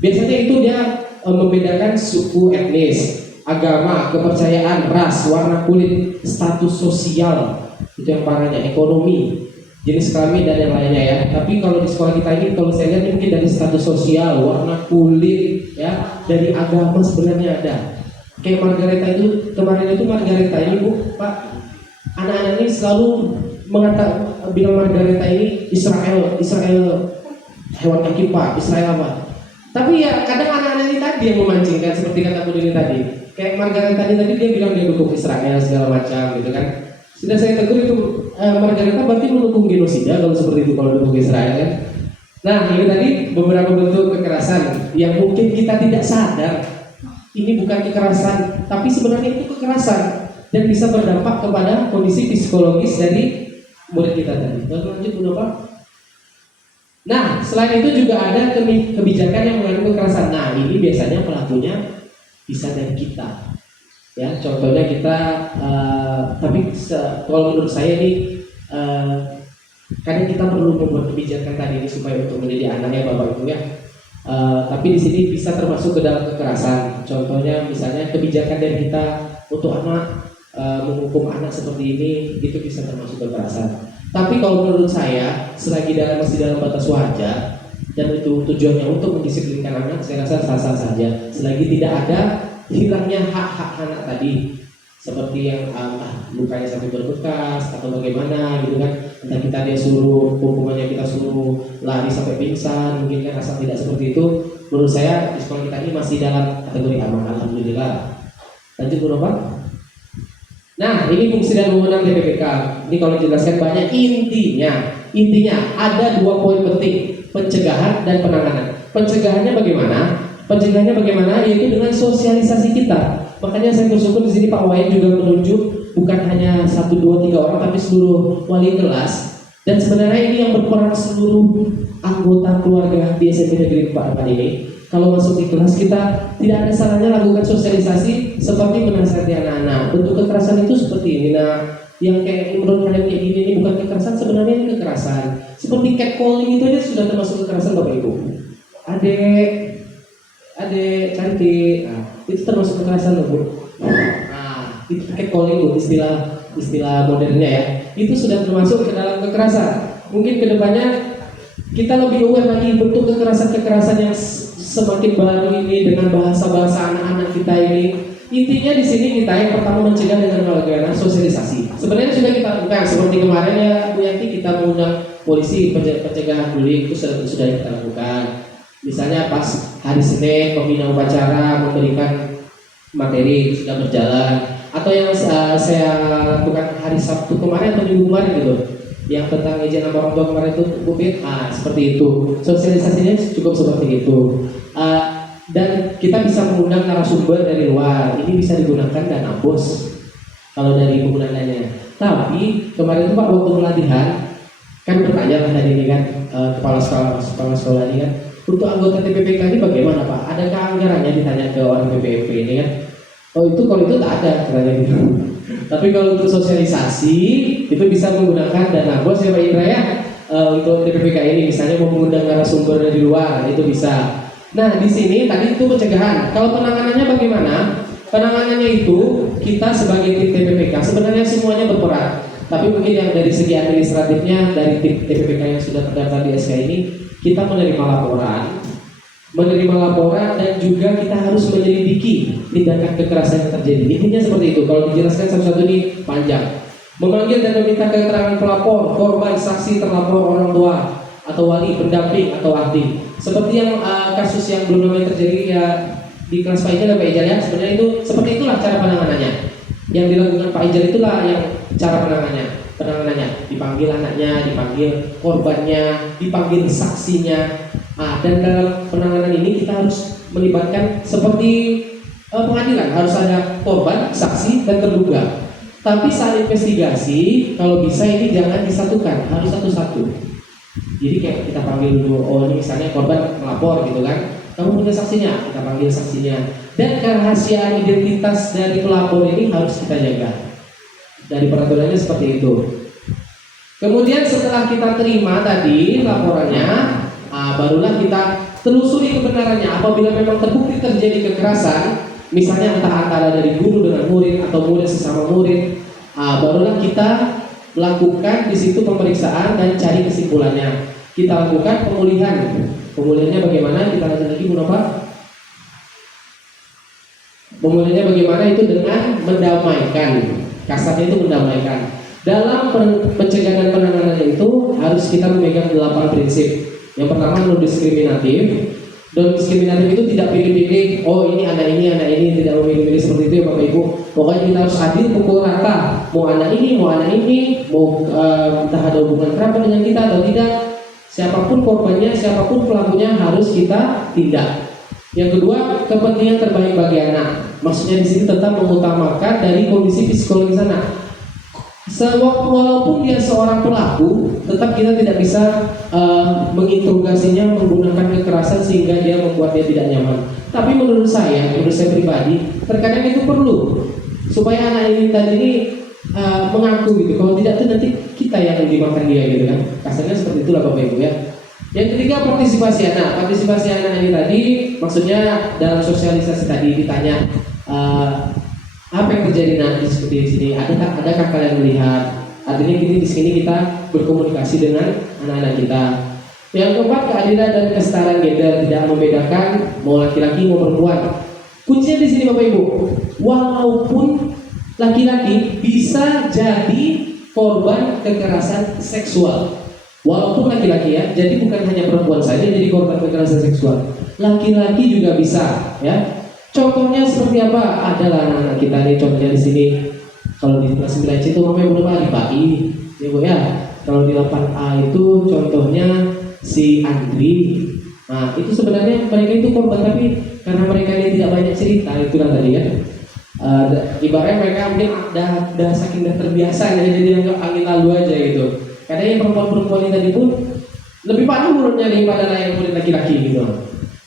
Biasanya itu dia membedakan suku, etnis, agama, kepercayaan, ras, warna kulit, status sosial, itu yang parahnya, ekonomi, jenis kelamin dan yang lainnya ya. Tapi kalau di sekolah kita ini kalau saya lihat mungkin dari status sosial, warna kulit ya, dari agama sebenarnya ada. Kayak Margareta itu kemarin itu Margareta ini Bu, Pak, anak-anak ini selalu bilang Margareta ini Israel hewan kaki Pak, Israel apa. Tapi ya kadang anak-anak ini tadi yang memancing kan, seperti kata Bu Dini tadi. Kayak Margareta tadi dia bilang dia dukung Israel segala macam gitu kan. Sudah saya tegur itu Margareta berarti mendukung genosida kalau seperti itu, kalau dukung Israel kan. Nah ini tadi beberapa bentuk kekerasan yang mungkin kita tidak sadar. Ini bukan kekerasan, tapi sebenarnya itu kekerasan dan bisa berdampak kepada kondisi psikologis dari murid kita tadi. Lanjut Bu Pak. Nah selain itu juga ada kebijakan yang mengandung kekerasan. Nah ini biasanya pelakunya bisa dari kita. Ya, contohnya kita, tapi kalau menurut saya ini kadang kita perlu membuat kebijakan tadi ini supaya untuk menjadi anak ya Bapak Ibu ya. Tapi di sini bisa termasuk ke dalam kekerasan. Contohnya misalnya kebijakan dari kita untuk anak menghukum anak seperti ini, itu bisa termasuk kekerasan. Tapi kalau menurut saya, selagi masih dalam batas wajar dan itu tujuannya untuk mendisiplinkan anak, saya rasa sah-sah saja. Selagi tidak ada hilangnya hak-hak anak tadi, seperti yang lukanya sampai berbekas atau bagaimana gitu kan, entah dia suruh hukumannya kita suruh lari sampai pingsan, mungkin kan asal tidak seperti itu. Menurut saya di sekolah kita ini masih dalam kategori aman, alhamdulillah. Lanjut Bu Nova. Nah ini fungsi dan wewenang DPPK. Ini kalau dijelaskan banyak, intinya ada 2 poin penting, pencegahan dan penanganan. Pencegahannya bagaimana? Yaitu dengan sosialisasi kita. Makanya saya bersyukur di sini Pak Wayan juga menunjuk bukan hanya 1, 2, 3 orang, tapi seluruh wali kelas. Dan sebenarnya ini yang berperan seluruh anggota keluarga di SMP Negeri 4 ini. Kalau masuk di kelas kita tidak ada salahnya lakukan sosialisasi seperti menasihati anak-anak. Bentuk kekerasan itu seperti ini. Nah, yang kayak menurut kalian kayak gini ini bukan kekerasan, sebenarnya ini kekerasan. Seperti catcalling itu aja sudah termasuk kekerasan Bapak Ibu. Adek cantik, itu termasuk kekerasan loh Bu. Nah, itu catcalling Bu, istilah modernnya ya. Itu sudah termasuk ke dalam kekerasan. Mungkin kedepannya kita lebih aware lagi bentuk kekerasan yang semakin baru ini dengan bahasa-bahasa anak-anak kita ini. Intinya di sini kita yang pertama mencegah dengan melakukan sosialisasi. Sebenarnya sudah kita lakukan seperti kemarin ya Bu Yanti, kita mengundang polisi pencegahan bullying itu sudah kita lakukan. Misalnya pas hari Senin pembina upacara memberikan materi sudah berjalan, atau yang saya lakukan hari Sabtu kemarin atau Minggu kemarin gitu, yang tentang izin sama orang tua kemarin itu COVID, seperti itu. Sosialisasinya cukup seperti itu. Dan kita bisa mengundang narasumber dari luar. Ini bisa digunakan dana bos kalau dari penggunaan dananya. Tapi kemarin itu Pak waktu pelatihan kan bertanya tadi ini kan kepala sekolah ini kan, untuk anggota TPPK ini bagaimana Pak? Adakah anggarannya, ditanya ke orang PPP ini kan? Oh itu kalau itu tak ada katanya gitu. Tapi kalau untuk sosialisasi itu bisa menggunakan dana bos ya Pak Indra ya. Untuk TPPK ini misalnya mau mengundang narasumber dari luar itu bisa. Nah di sini tadi itu pencegahan. Kalau penanganannya bagaimana? Penanganannya itu kita sebagai tim TPPK sebenarnya semuanya berperan. Tapi mungkin yang dari segi administratifnya dari tim TPPK yang sudah terdaftar di SK ini, kita menerima laporan dan juga kita harus menyelidiki tindakan kekerasan yang terjadi. Intinya seperti itu. Kalau dijelaskan satu-satu ini panjang. Memanggil dan meminta keterangan pelapor, korban, saksi, terlapor, orang tua atau wali, pendamping atau ahli. Seperti yang kasus yang belum lama terjadi ya di kelas Pak Ijal dan Pak Ijal ya, sebenarnya itu seperti itulah cara penanganannya. Yang dilakukan Pak Ijal itulah yang cara penanganannya. Dipanggil anaknya, dipanggil korbannya, dipanggil saksinya. Dan dalam penanganan ini kita harus melibatkan seperti pengadilan, harus ada korban, saksi, dan terduga. Tapi saat investigasi, kalau bisa ini jangan disatukan, harus satu-satu. Jadi kayak kita panggil dulu, oh ini misalnya korban melapor gitu kan, kamu punya saksinya, kita panggil saksinya. Dan kerahasiaan identitas dari pelapor ini harus kita jaga. Dari peraturannya seperti itu. Kemudian setelah kita terima tadi laporannya, barulah kita telusuri kebenarannya. Apabila memang terbukti terjadi kekerasan, misalnya entah antara dari guru dengan murid atau murid sesama murid, barulah kita lakukan di situ pemeriksaan dan cari kesimpulannya. Kita lakukan pemulihan. Pemulihannya bagaimana? Kita lanjut lagi Bu Nova. Pemulihannya bagaimana? Itu dengan mendamaikan. Kasarnya itu mendamaikan. Dalam pencegahan penanganannya itu harus kita memegang 8 prinsip. Yang pertama non diskriminatif. Non diskriminatif itu tidak pilih-pilih. Oh ini anak ini tidak memilih-pilih seperti itu ya Bapak Ibu. Pokoknya kita harus adil, pukul rata. Mau anak ini, mau entah ada hubungan kerabat dengan kita atau tidak. Siapapun korbannya, siapapun pelakunya harus kita tindak. Yang kedua, kepentingan terbaik bagi anak. Maksudnya di sini tetap mengutamakan dari kondisi psikologis anak. Walaupun dia seorang pelaku, tetap kita tidak bisa menginterogasinya menggunakan kekerasan sehingga dia membuat dia tidak nyaman. Tapi menurut saya pribadi, terkadang itu perlu supaya anak ini tadi ini mengaku gitu. Kalau tidak itu nanti kita yang dimakan dia gitu kan. Kasarnya seperti itulah Bapak Ibu ya. Yang ketiga, partisipasi anak. Partisipasi anak ini tadi maksudnya dalam sosialisasi tadi ditanya apa yang terjadi nanti seperti di sini. Adakah kalian melihat? Artinya di sini kita berkomunikasi dengan anak-anak kita. Yang keempat, keadilan dan kesetaraan gender, tidak membedakan mau laki-laki mau perempuan. Kuncinya di sini Bapak Ibu. Walaupun laki-laki bisa jadi korban kekerasan seksual. Walaupun laki-laki ya, jadi bukan hanya perempuan saja jadi korban kekerasan seksual. Laki-laki juga bisa ya. Contohnya seperti apa? Adalah anak-anak kita nih, contohnya di sini. Kalau di kelas 9C itu namanya belum dibagi, ya Bu ya. Kalau di 8A itu contohnya si Andri. Nah, itu sebenarnya mereka itu korban, tapi karena mereka ini tidak banyak cerita, itulah tadi kan. Ibaratnya mereka mungkin dah saking terbiasa jadi dianggap angin lalu aja gitu. Karena yang perempuan-perempuan ini tadi pun lebih panas mulutnya daripada yang murid laki-laki gitu.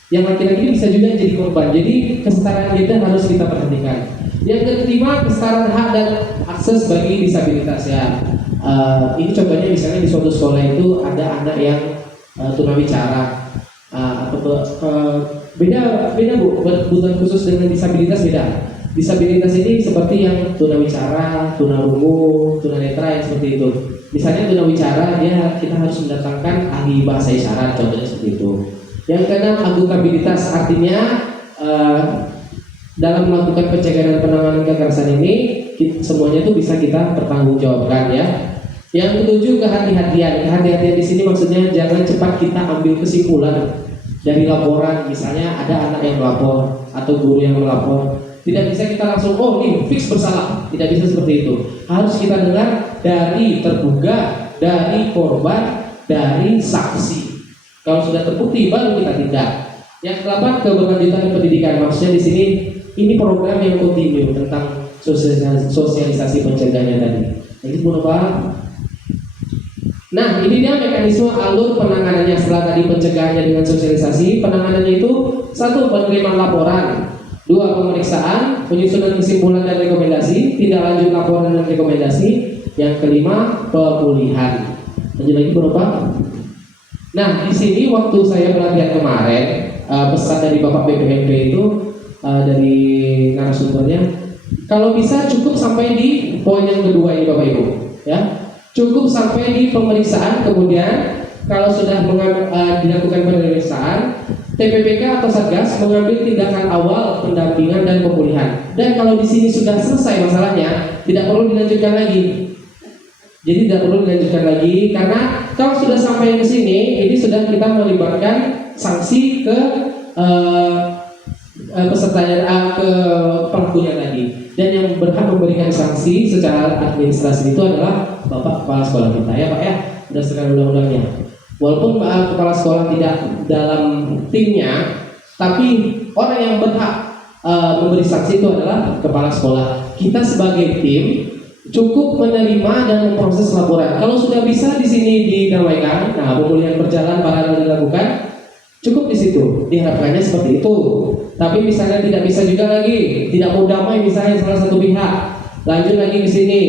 Yang laki-laki ini bisa juga jadi korban. Jadi kesetaraan gender harus kita perhatikan. Yang kelima, kesetaraan hak dan akses bagi disabilitas ya. Ini contohnya misalnya di suatu sekolah itu ada anak yang tunawicara atau beda Bu, kebutuhan khusus dengan disabilitas beda. Disabilitas ini seperti yang tunawicara, tunarungu, tunanetra yang seperti itu. Misalnya tunawicara kita harus mendatangkan ahli bahasa isyarat, contohnya seperti itu. Yang keenam, akuntabilitas, artinya dalam melakukan pencegahan dan penanganan kekerasan ini semuanya itu bisa kita pertanggungjawabkan ya. Yang ketujuh, kehati-hatian. Kehati-hatian di sini maksudnya jangan cepat kita ambil kesimpulan dari laporan. Misalnya ada anak yang melapor atau guru yang melapor, Tidak bisa kita langsung, oh ini fix bersalah. Tidak bisa seperti itu. Harus kita dengar dari terduga, dari korban, dari saksi. Kalau sudah terbukti baru kita tindak. Yang ke-8, keberlanjutan pendidikan. Maksudnya di sini ini program yang kontinu tentang sosialisasi pencegahannya tadi. Jadi Pak. Nah, ini dia mekanisme alur penanganannya setelah tadi pencegahannya dengan sosialisasi. Penanganannya itu 1. Penerimaan laporan, 2. Pemeriksaan, penyusunan kesimpulan dan rekomendasi, tindak lanjut laporan dan rekomendasi, yang kelima pemulihan. Lanjut lagi Bapak. Nah, di sini waktu saya pelatihan kemarin, pesan dari Bapak BPMP itu dari narasumbernya, kalau bisa cukup sampai di poin yang kedua ini Bapak Ibu, ya. Cukup sampai di pemeriksaan, kemudian kalau sudah dilakukan pemeriksaan, TPPK atau Satgas mengambil tindakan awal pendampingan dan pemulihan. Dan kalau di sini sudah selesai masalahnya, tidak perlu dilanjutkan lagi. Jadi tidak perlu dilanjutkan lagi karena kalau sudah sampai ke sini, ini sudah kita melibatkan sanksi ke pesertanya, ke pelakunya tadi. Dan yang berhak memberikan sanksi secara administrasi itu adalah Bapak Kepala Sekolah kita, ya Pak ya, berdasarkan undang-undangnya. Walaupun Kepala Sekolah tidak dalam timnya, tapi orang yang berhak memberi sanksi itu adalah Kepala Sekolah. Kita sebagai tim cukup menerima dan memproses laporan. Kalau sudah bisa di sini didamaikan, nah pemulihan berjalan paralel dilakukan, cukup di situ. Diharapkannya seperti itu. Tapi misalnya tidak bisa juga lagi, tidak mau damai misalnya salah satu pihak, lanjut lagi ke sini,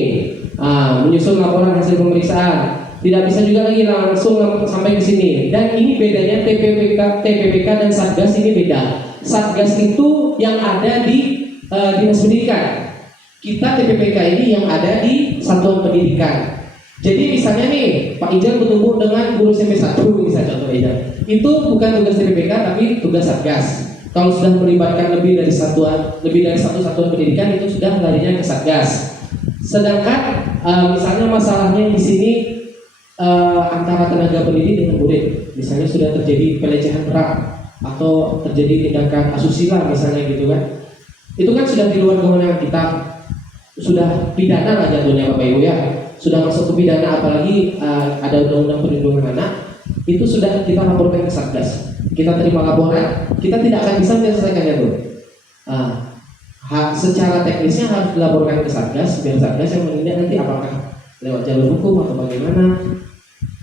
menyusun laporan hasil pemeriksaan, tidak bisa juga lagi langsung sampai ke sini. Dan ini bedanya TPPK dan Satgas ini beda. Satgas itu yang ada di dinas pendidikan. Kita TPPK ini yang ada di satuan pendidikan. Jadi misalnya nih Pak Ijal bertemu dengan guru SMP 1 misalnya contoh Ijal. Itu bukan tugas TPPK tapi tugas Satgas. Kalau sudah melibatkan lebih dari satu satuan pendidikan itu sudah larinya ke Satgas. Sedangkan misalnya masalahnya di sini antara tenaga pendidik dengan murid, misalnya sudah terjadi pelecehan berat atau terjadi tindakan asusila misalnya gitu kan, itu kan sudah di luar kewenangan kita, sudah pidana lah jatuhnya Bapak Ibu ya, sudah masuk ke pidana, apalagi ada undang-undang perlindungan anak, itu sudah kita laporkan ke Satgas. Kita terima laporan, kita tidak akan bisa menyelesaikannya tuh. Secara teknisnya harus dilaporkan ke Satgas, biar Satgas yang menindak nanti apakah lewat jalur hukum atau bagaimana.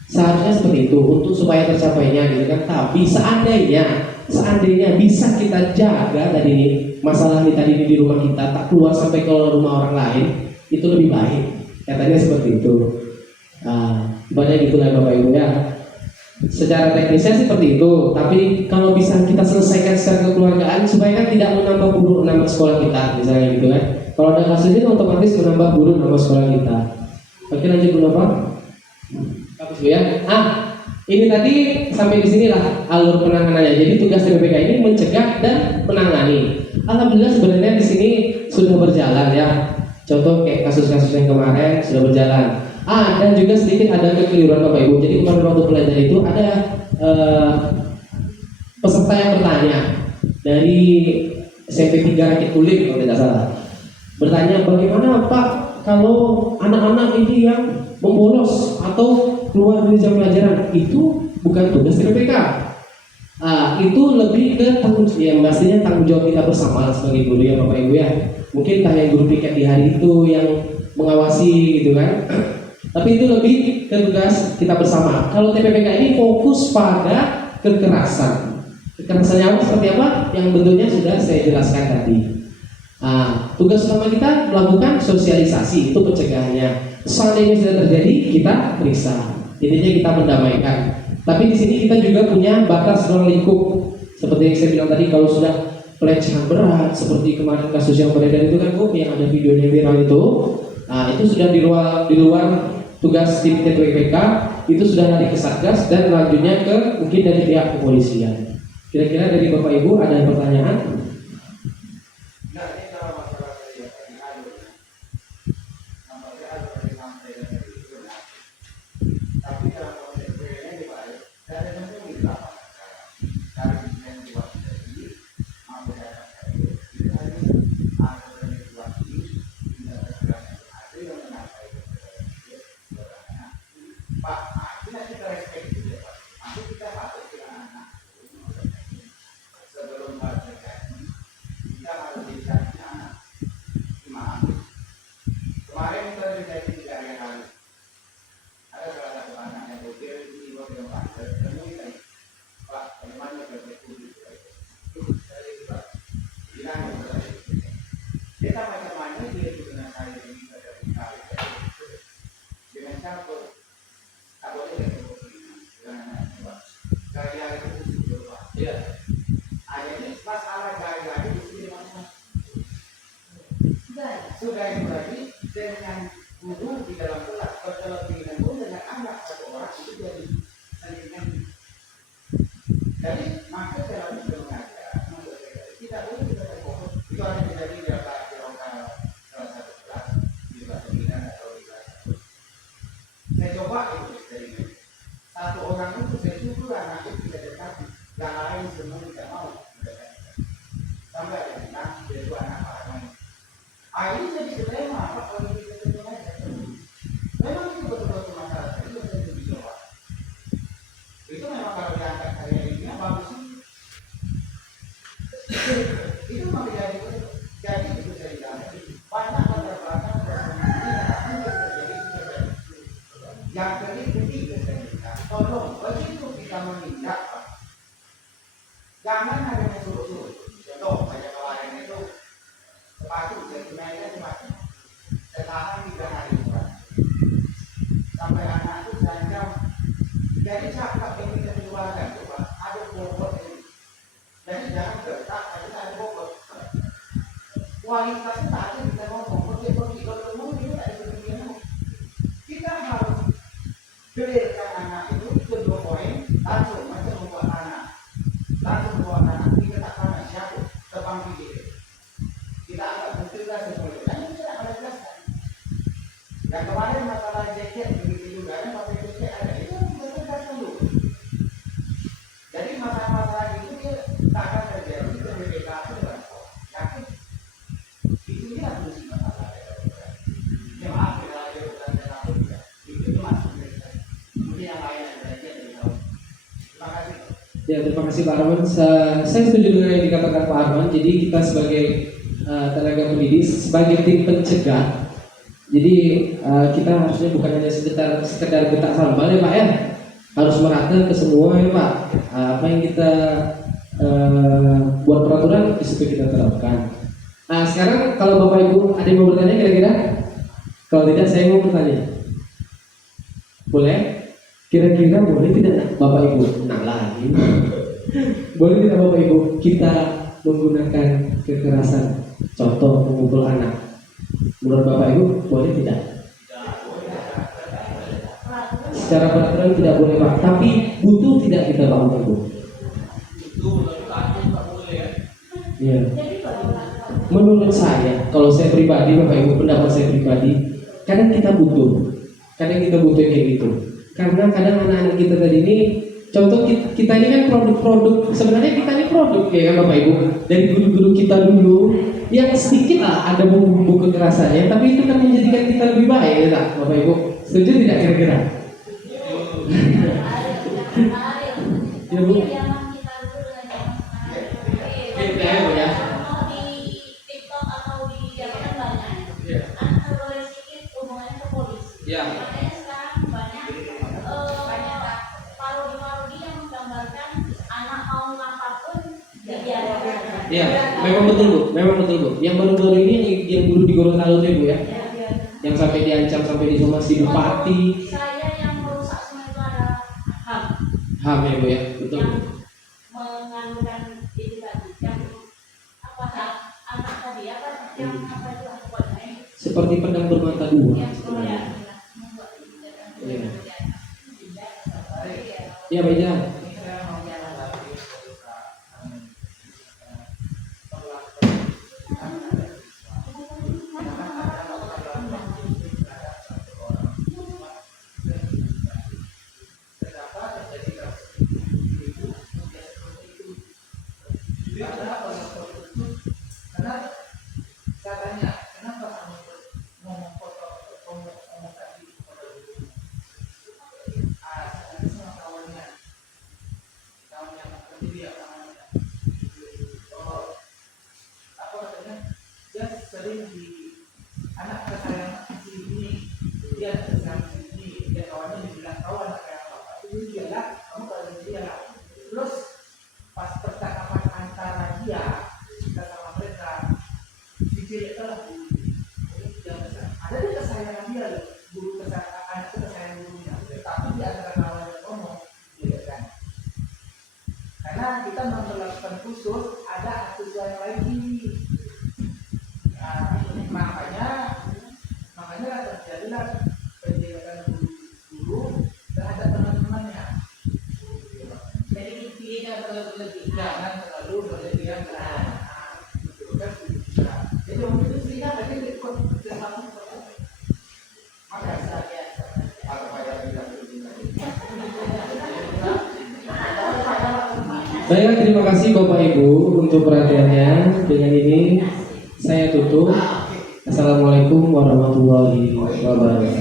Seharusnya seperti itu untuk supaya tercapainya gitu kan. Tapi seandainya bisa kita jaga tadi ini masalah ini tadi di rumah kita tak keluar sampai ke rumah orang lain, itu lebih baik. Katanya seperti itu. Banyak gitulah Bapak Ibu ya. Secara teknisnya seperti itu, tapi kalau bisa kita selesaikan secara kekeluargaan supaya kan tidak menambah buruk nama sekolah kita, misalnya gitu kan. Kalau ada kasus ini otomatis menambah buruk nama sekolah kita. Oke, lanjut dulu Pak. Bagus Bu ya. Ini tadi sampai di sinilah alur penanganannya. Jadi tugas TPPK ini mencegah dan menangani. Alhamdulillah sebenarnya di sini sudah berjalan ya. Contoh kayak kasus-kasus yang kemarin sudah berjalan. Dan juga sedikit ada kekeliruan Bapak Ibu. Jadi kemarin waktu pelajaran itu ada peserta yang bertanya dari SMP 3 Rakit Kulit kalau tidak salah. Bertanya bagaimana Pak kalau anak-anak ini yang membolos atau keluar dari jam pelajaran, itu bukan tugas TPPK. Itu lebih ke tanggung jawab kita bersama sebagai guru ya Bapak Ibu ya. Mungkin tanya guru piket di hari itu yang mengawasi gitu kan. Tapi itu lebih ke tugas kita bersama. Kalau TPPK ini fokus pada kekerasan. Kekerasannya seperti apa? Yang bentuknya sudah saya jelaskan tadi. Tugas utama kita melakukan sosialisasi, itu pencegahannya. Seandainya sudah terjadi, kita periksa. Intinya kita mendamaikan. Tapi di sini kita juga punya batas ruang lingkup. Seperti yang saya bilang tadi, kalau sudah pelecehan berat, seperti kemarin kasus yang beredar itu kan Bu, yang ada videonya viral itu sudah di luar tugas tim TPPK, itu sudah lari ke Satgas dan lanjutnya ke mungkin dari pihak kepolisian. Kira-kira dari Bapak Ibu ada pertanyaan? Nah, ini kalau masalah dari alur, nampaknya alur dari sampai dari itu, tapi dalam konteks ini dibayar dari yang kita dari yang dibuat jadi sampai dari itu hanya Ya. Jadi masalah gaya di sini mana? Sudah itu lagi dengan guru di dalam kelas, kalau dengan guru dengan anak satu orang itu jadi salingan. Jadi maka dalam mengajar, tidak boleh kita terfokus. Itu ada terjadi di lokal salah satu kelas di bahasa Minang atau di bahasa. Saya coba itu dari satu orang itu saya suruh anak itu tidak dekati, yang lain semua tidak mau mendekati. Sampai ada bilang dia dua anak orang. Ini jadi dilema apa kalau kita ketemu aja. Memang itu betul-betul masalah itu bisa dijawab. Itu memang kalau diangkat karya ini bagus sih. Itu memang jadi itu jadi banyak latar belakang yang ketiga tolong begitu kita menindak, jangan ada yang suruh-suruh. Contoh banyak kawan itu sepatu jadi mainnya cuma setahan 3 hari sampai anak itu terancam. Jadi cakap yang kita keluarkan coba ada bobot ini. Jadi jangan gertak, tapi ada bobot. Kualitasnya tak ada kita ngomong. Pergi kalau ini tak ada kemudian. Kita harus clearkan anak itu ke 2 poin, langsung macam membuat anak. Langsung membuat anak kita tak tahu siapa tebang pikir. Kita anggap betul-betul semuanya. Dan itu tidak ada jelaskan. Dan kemarin masalah jaket begitu juga, kan pakai jaket ada itu kita jelaskan dulu. Jadi masalah-masalah itu dia tak akan terjadi. Itu berbeda dengan yakin. Itu dia fungsi masalah. Ya maaf kita ada bukan terlalu juga. Itu masuk mereka. Mungkin yang lain ada lagi yang tahu. Terima kasih. Ya, terima kasih Pak Arman. Saya setuju dengan yang dikatakan Pak Arman. Jadi kita sebagai tenaga pendidik, sebagai tim pencegah, jadi kita harusnya bukan hanya sekedar getak sambal ya Pak ya, harus merata ke semua ya Pak. Apa yang kita buat peraturan di situ kita terapkan. Nah sekarang kalau Bapak Ibu ada yang mau bertanya kira-kira? Kalau tidak saya mau bertanya. Boleh? Kira-kira boleh tidak Bapak Ibu? Nah lagi. Boleh tidak Bapak Ibu kita menggunakan kekerasan? Contoh memukul anak. Menurut Bapak Ibu boleh tidak? Secara peraturan tidak boleh Pak. Tapi butuh tidak kita Bapak Ibu? Iya. Menurut saya, kalau saya pribadi Bapak Ibu, pendapat saya pribadi, kadang kita butuh kayak gitu. Karena kadang anak-anak kita tadi ini, contoh kita ini kan produk-produk, sebenarnya kita ini produk ya kan Bapak Ibu. Dari guru-guru kita dulu, yang sedikit lah ada bumbu-bumbu kekerasannya, tapi itu kan menjadikan kita lebih baik ya tak Bapak Ibu? Setuju tidak kira-kira? Ya Bu. Ya. Ya. Makanya sekarang banyak parodi-parodi yang menggambarkan anak mau apapun dibiarkan. Ya, memang betul Bu. Yang baru-baru ini yang dulu di Gorontalo itu Bu ya. Yang sampai diancam sampai disomasi bupati. Saya yang merusak semua itu ada HAM. HAM ya Bu ya, betul. Yang mengandungkan itu tadi, yang apa anak tadi apa yang apa itu pokoknya. Seperti pedang bermata dua. Yang sebenarnya. Ya Pak Ijam. Saya tanya, kenapa kamu ngomong foto ngomong tadi pada dulu? Nanti sama kawannya yang berdiri namanya. Oh, apa katanya? Dia sering di anak kesayangan si ini, dia kesayangan si ini, dia kawannya dibilang kawan kayak apa? Itu dia lah, kamu kalau dia lah. Terus pas percakapan antara dia Karena kita memperlakukan khusus ada kesesuaian lagi. Nah, makanya terjadilah pendidikan guru terhadap teman-temannya. Jadi intinya berlebihan. Jangan terlalu berlebihan. Jadi waktu itu sehingga tadi ikut bersama. Maka saya Baik, terima kasih Bapak Ibu untuk perhatiannya. Dengan ini saya tutup. Assalamualaikum warahmatullahi wabarakatuh.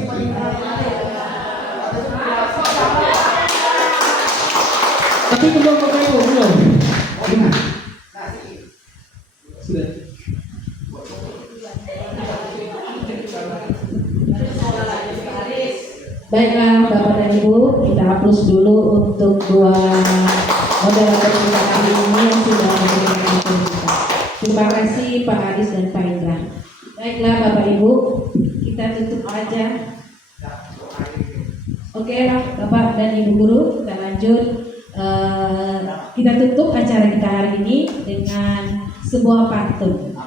Tapi belum Bapak Ibu, belum. Sudah. Baiklah Bapak dan Ibu, kita hapus dulu untuk dua moderator kita kali ini yang sudah memberikan kita. Terima kasih Pak Aris dan Pak Indra. Baiklah Bapak Ibu, kita tutup aja. Oke Bapak dan Ibu guru, kita lanjut. Kita tutup acara kita hari ini dengan sebuah pantun.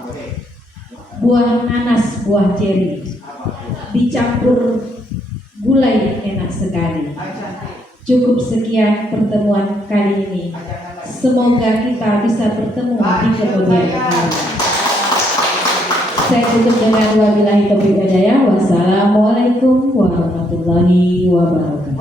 Buah nanas, buah ceri, dicampur gulai enak sekali. Cukup sekian pertemuan kali ini. Semoga kita bisa bertemu di kemudian hari. Saya tutup dengan wabillahi taufiq wal hidayah. Wassalamualaikum warahmatullahi wabarakatuh.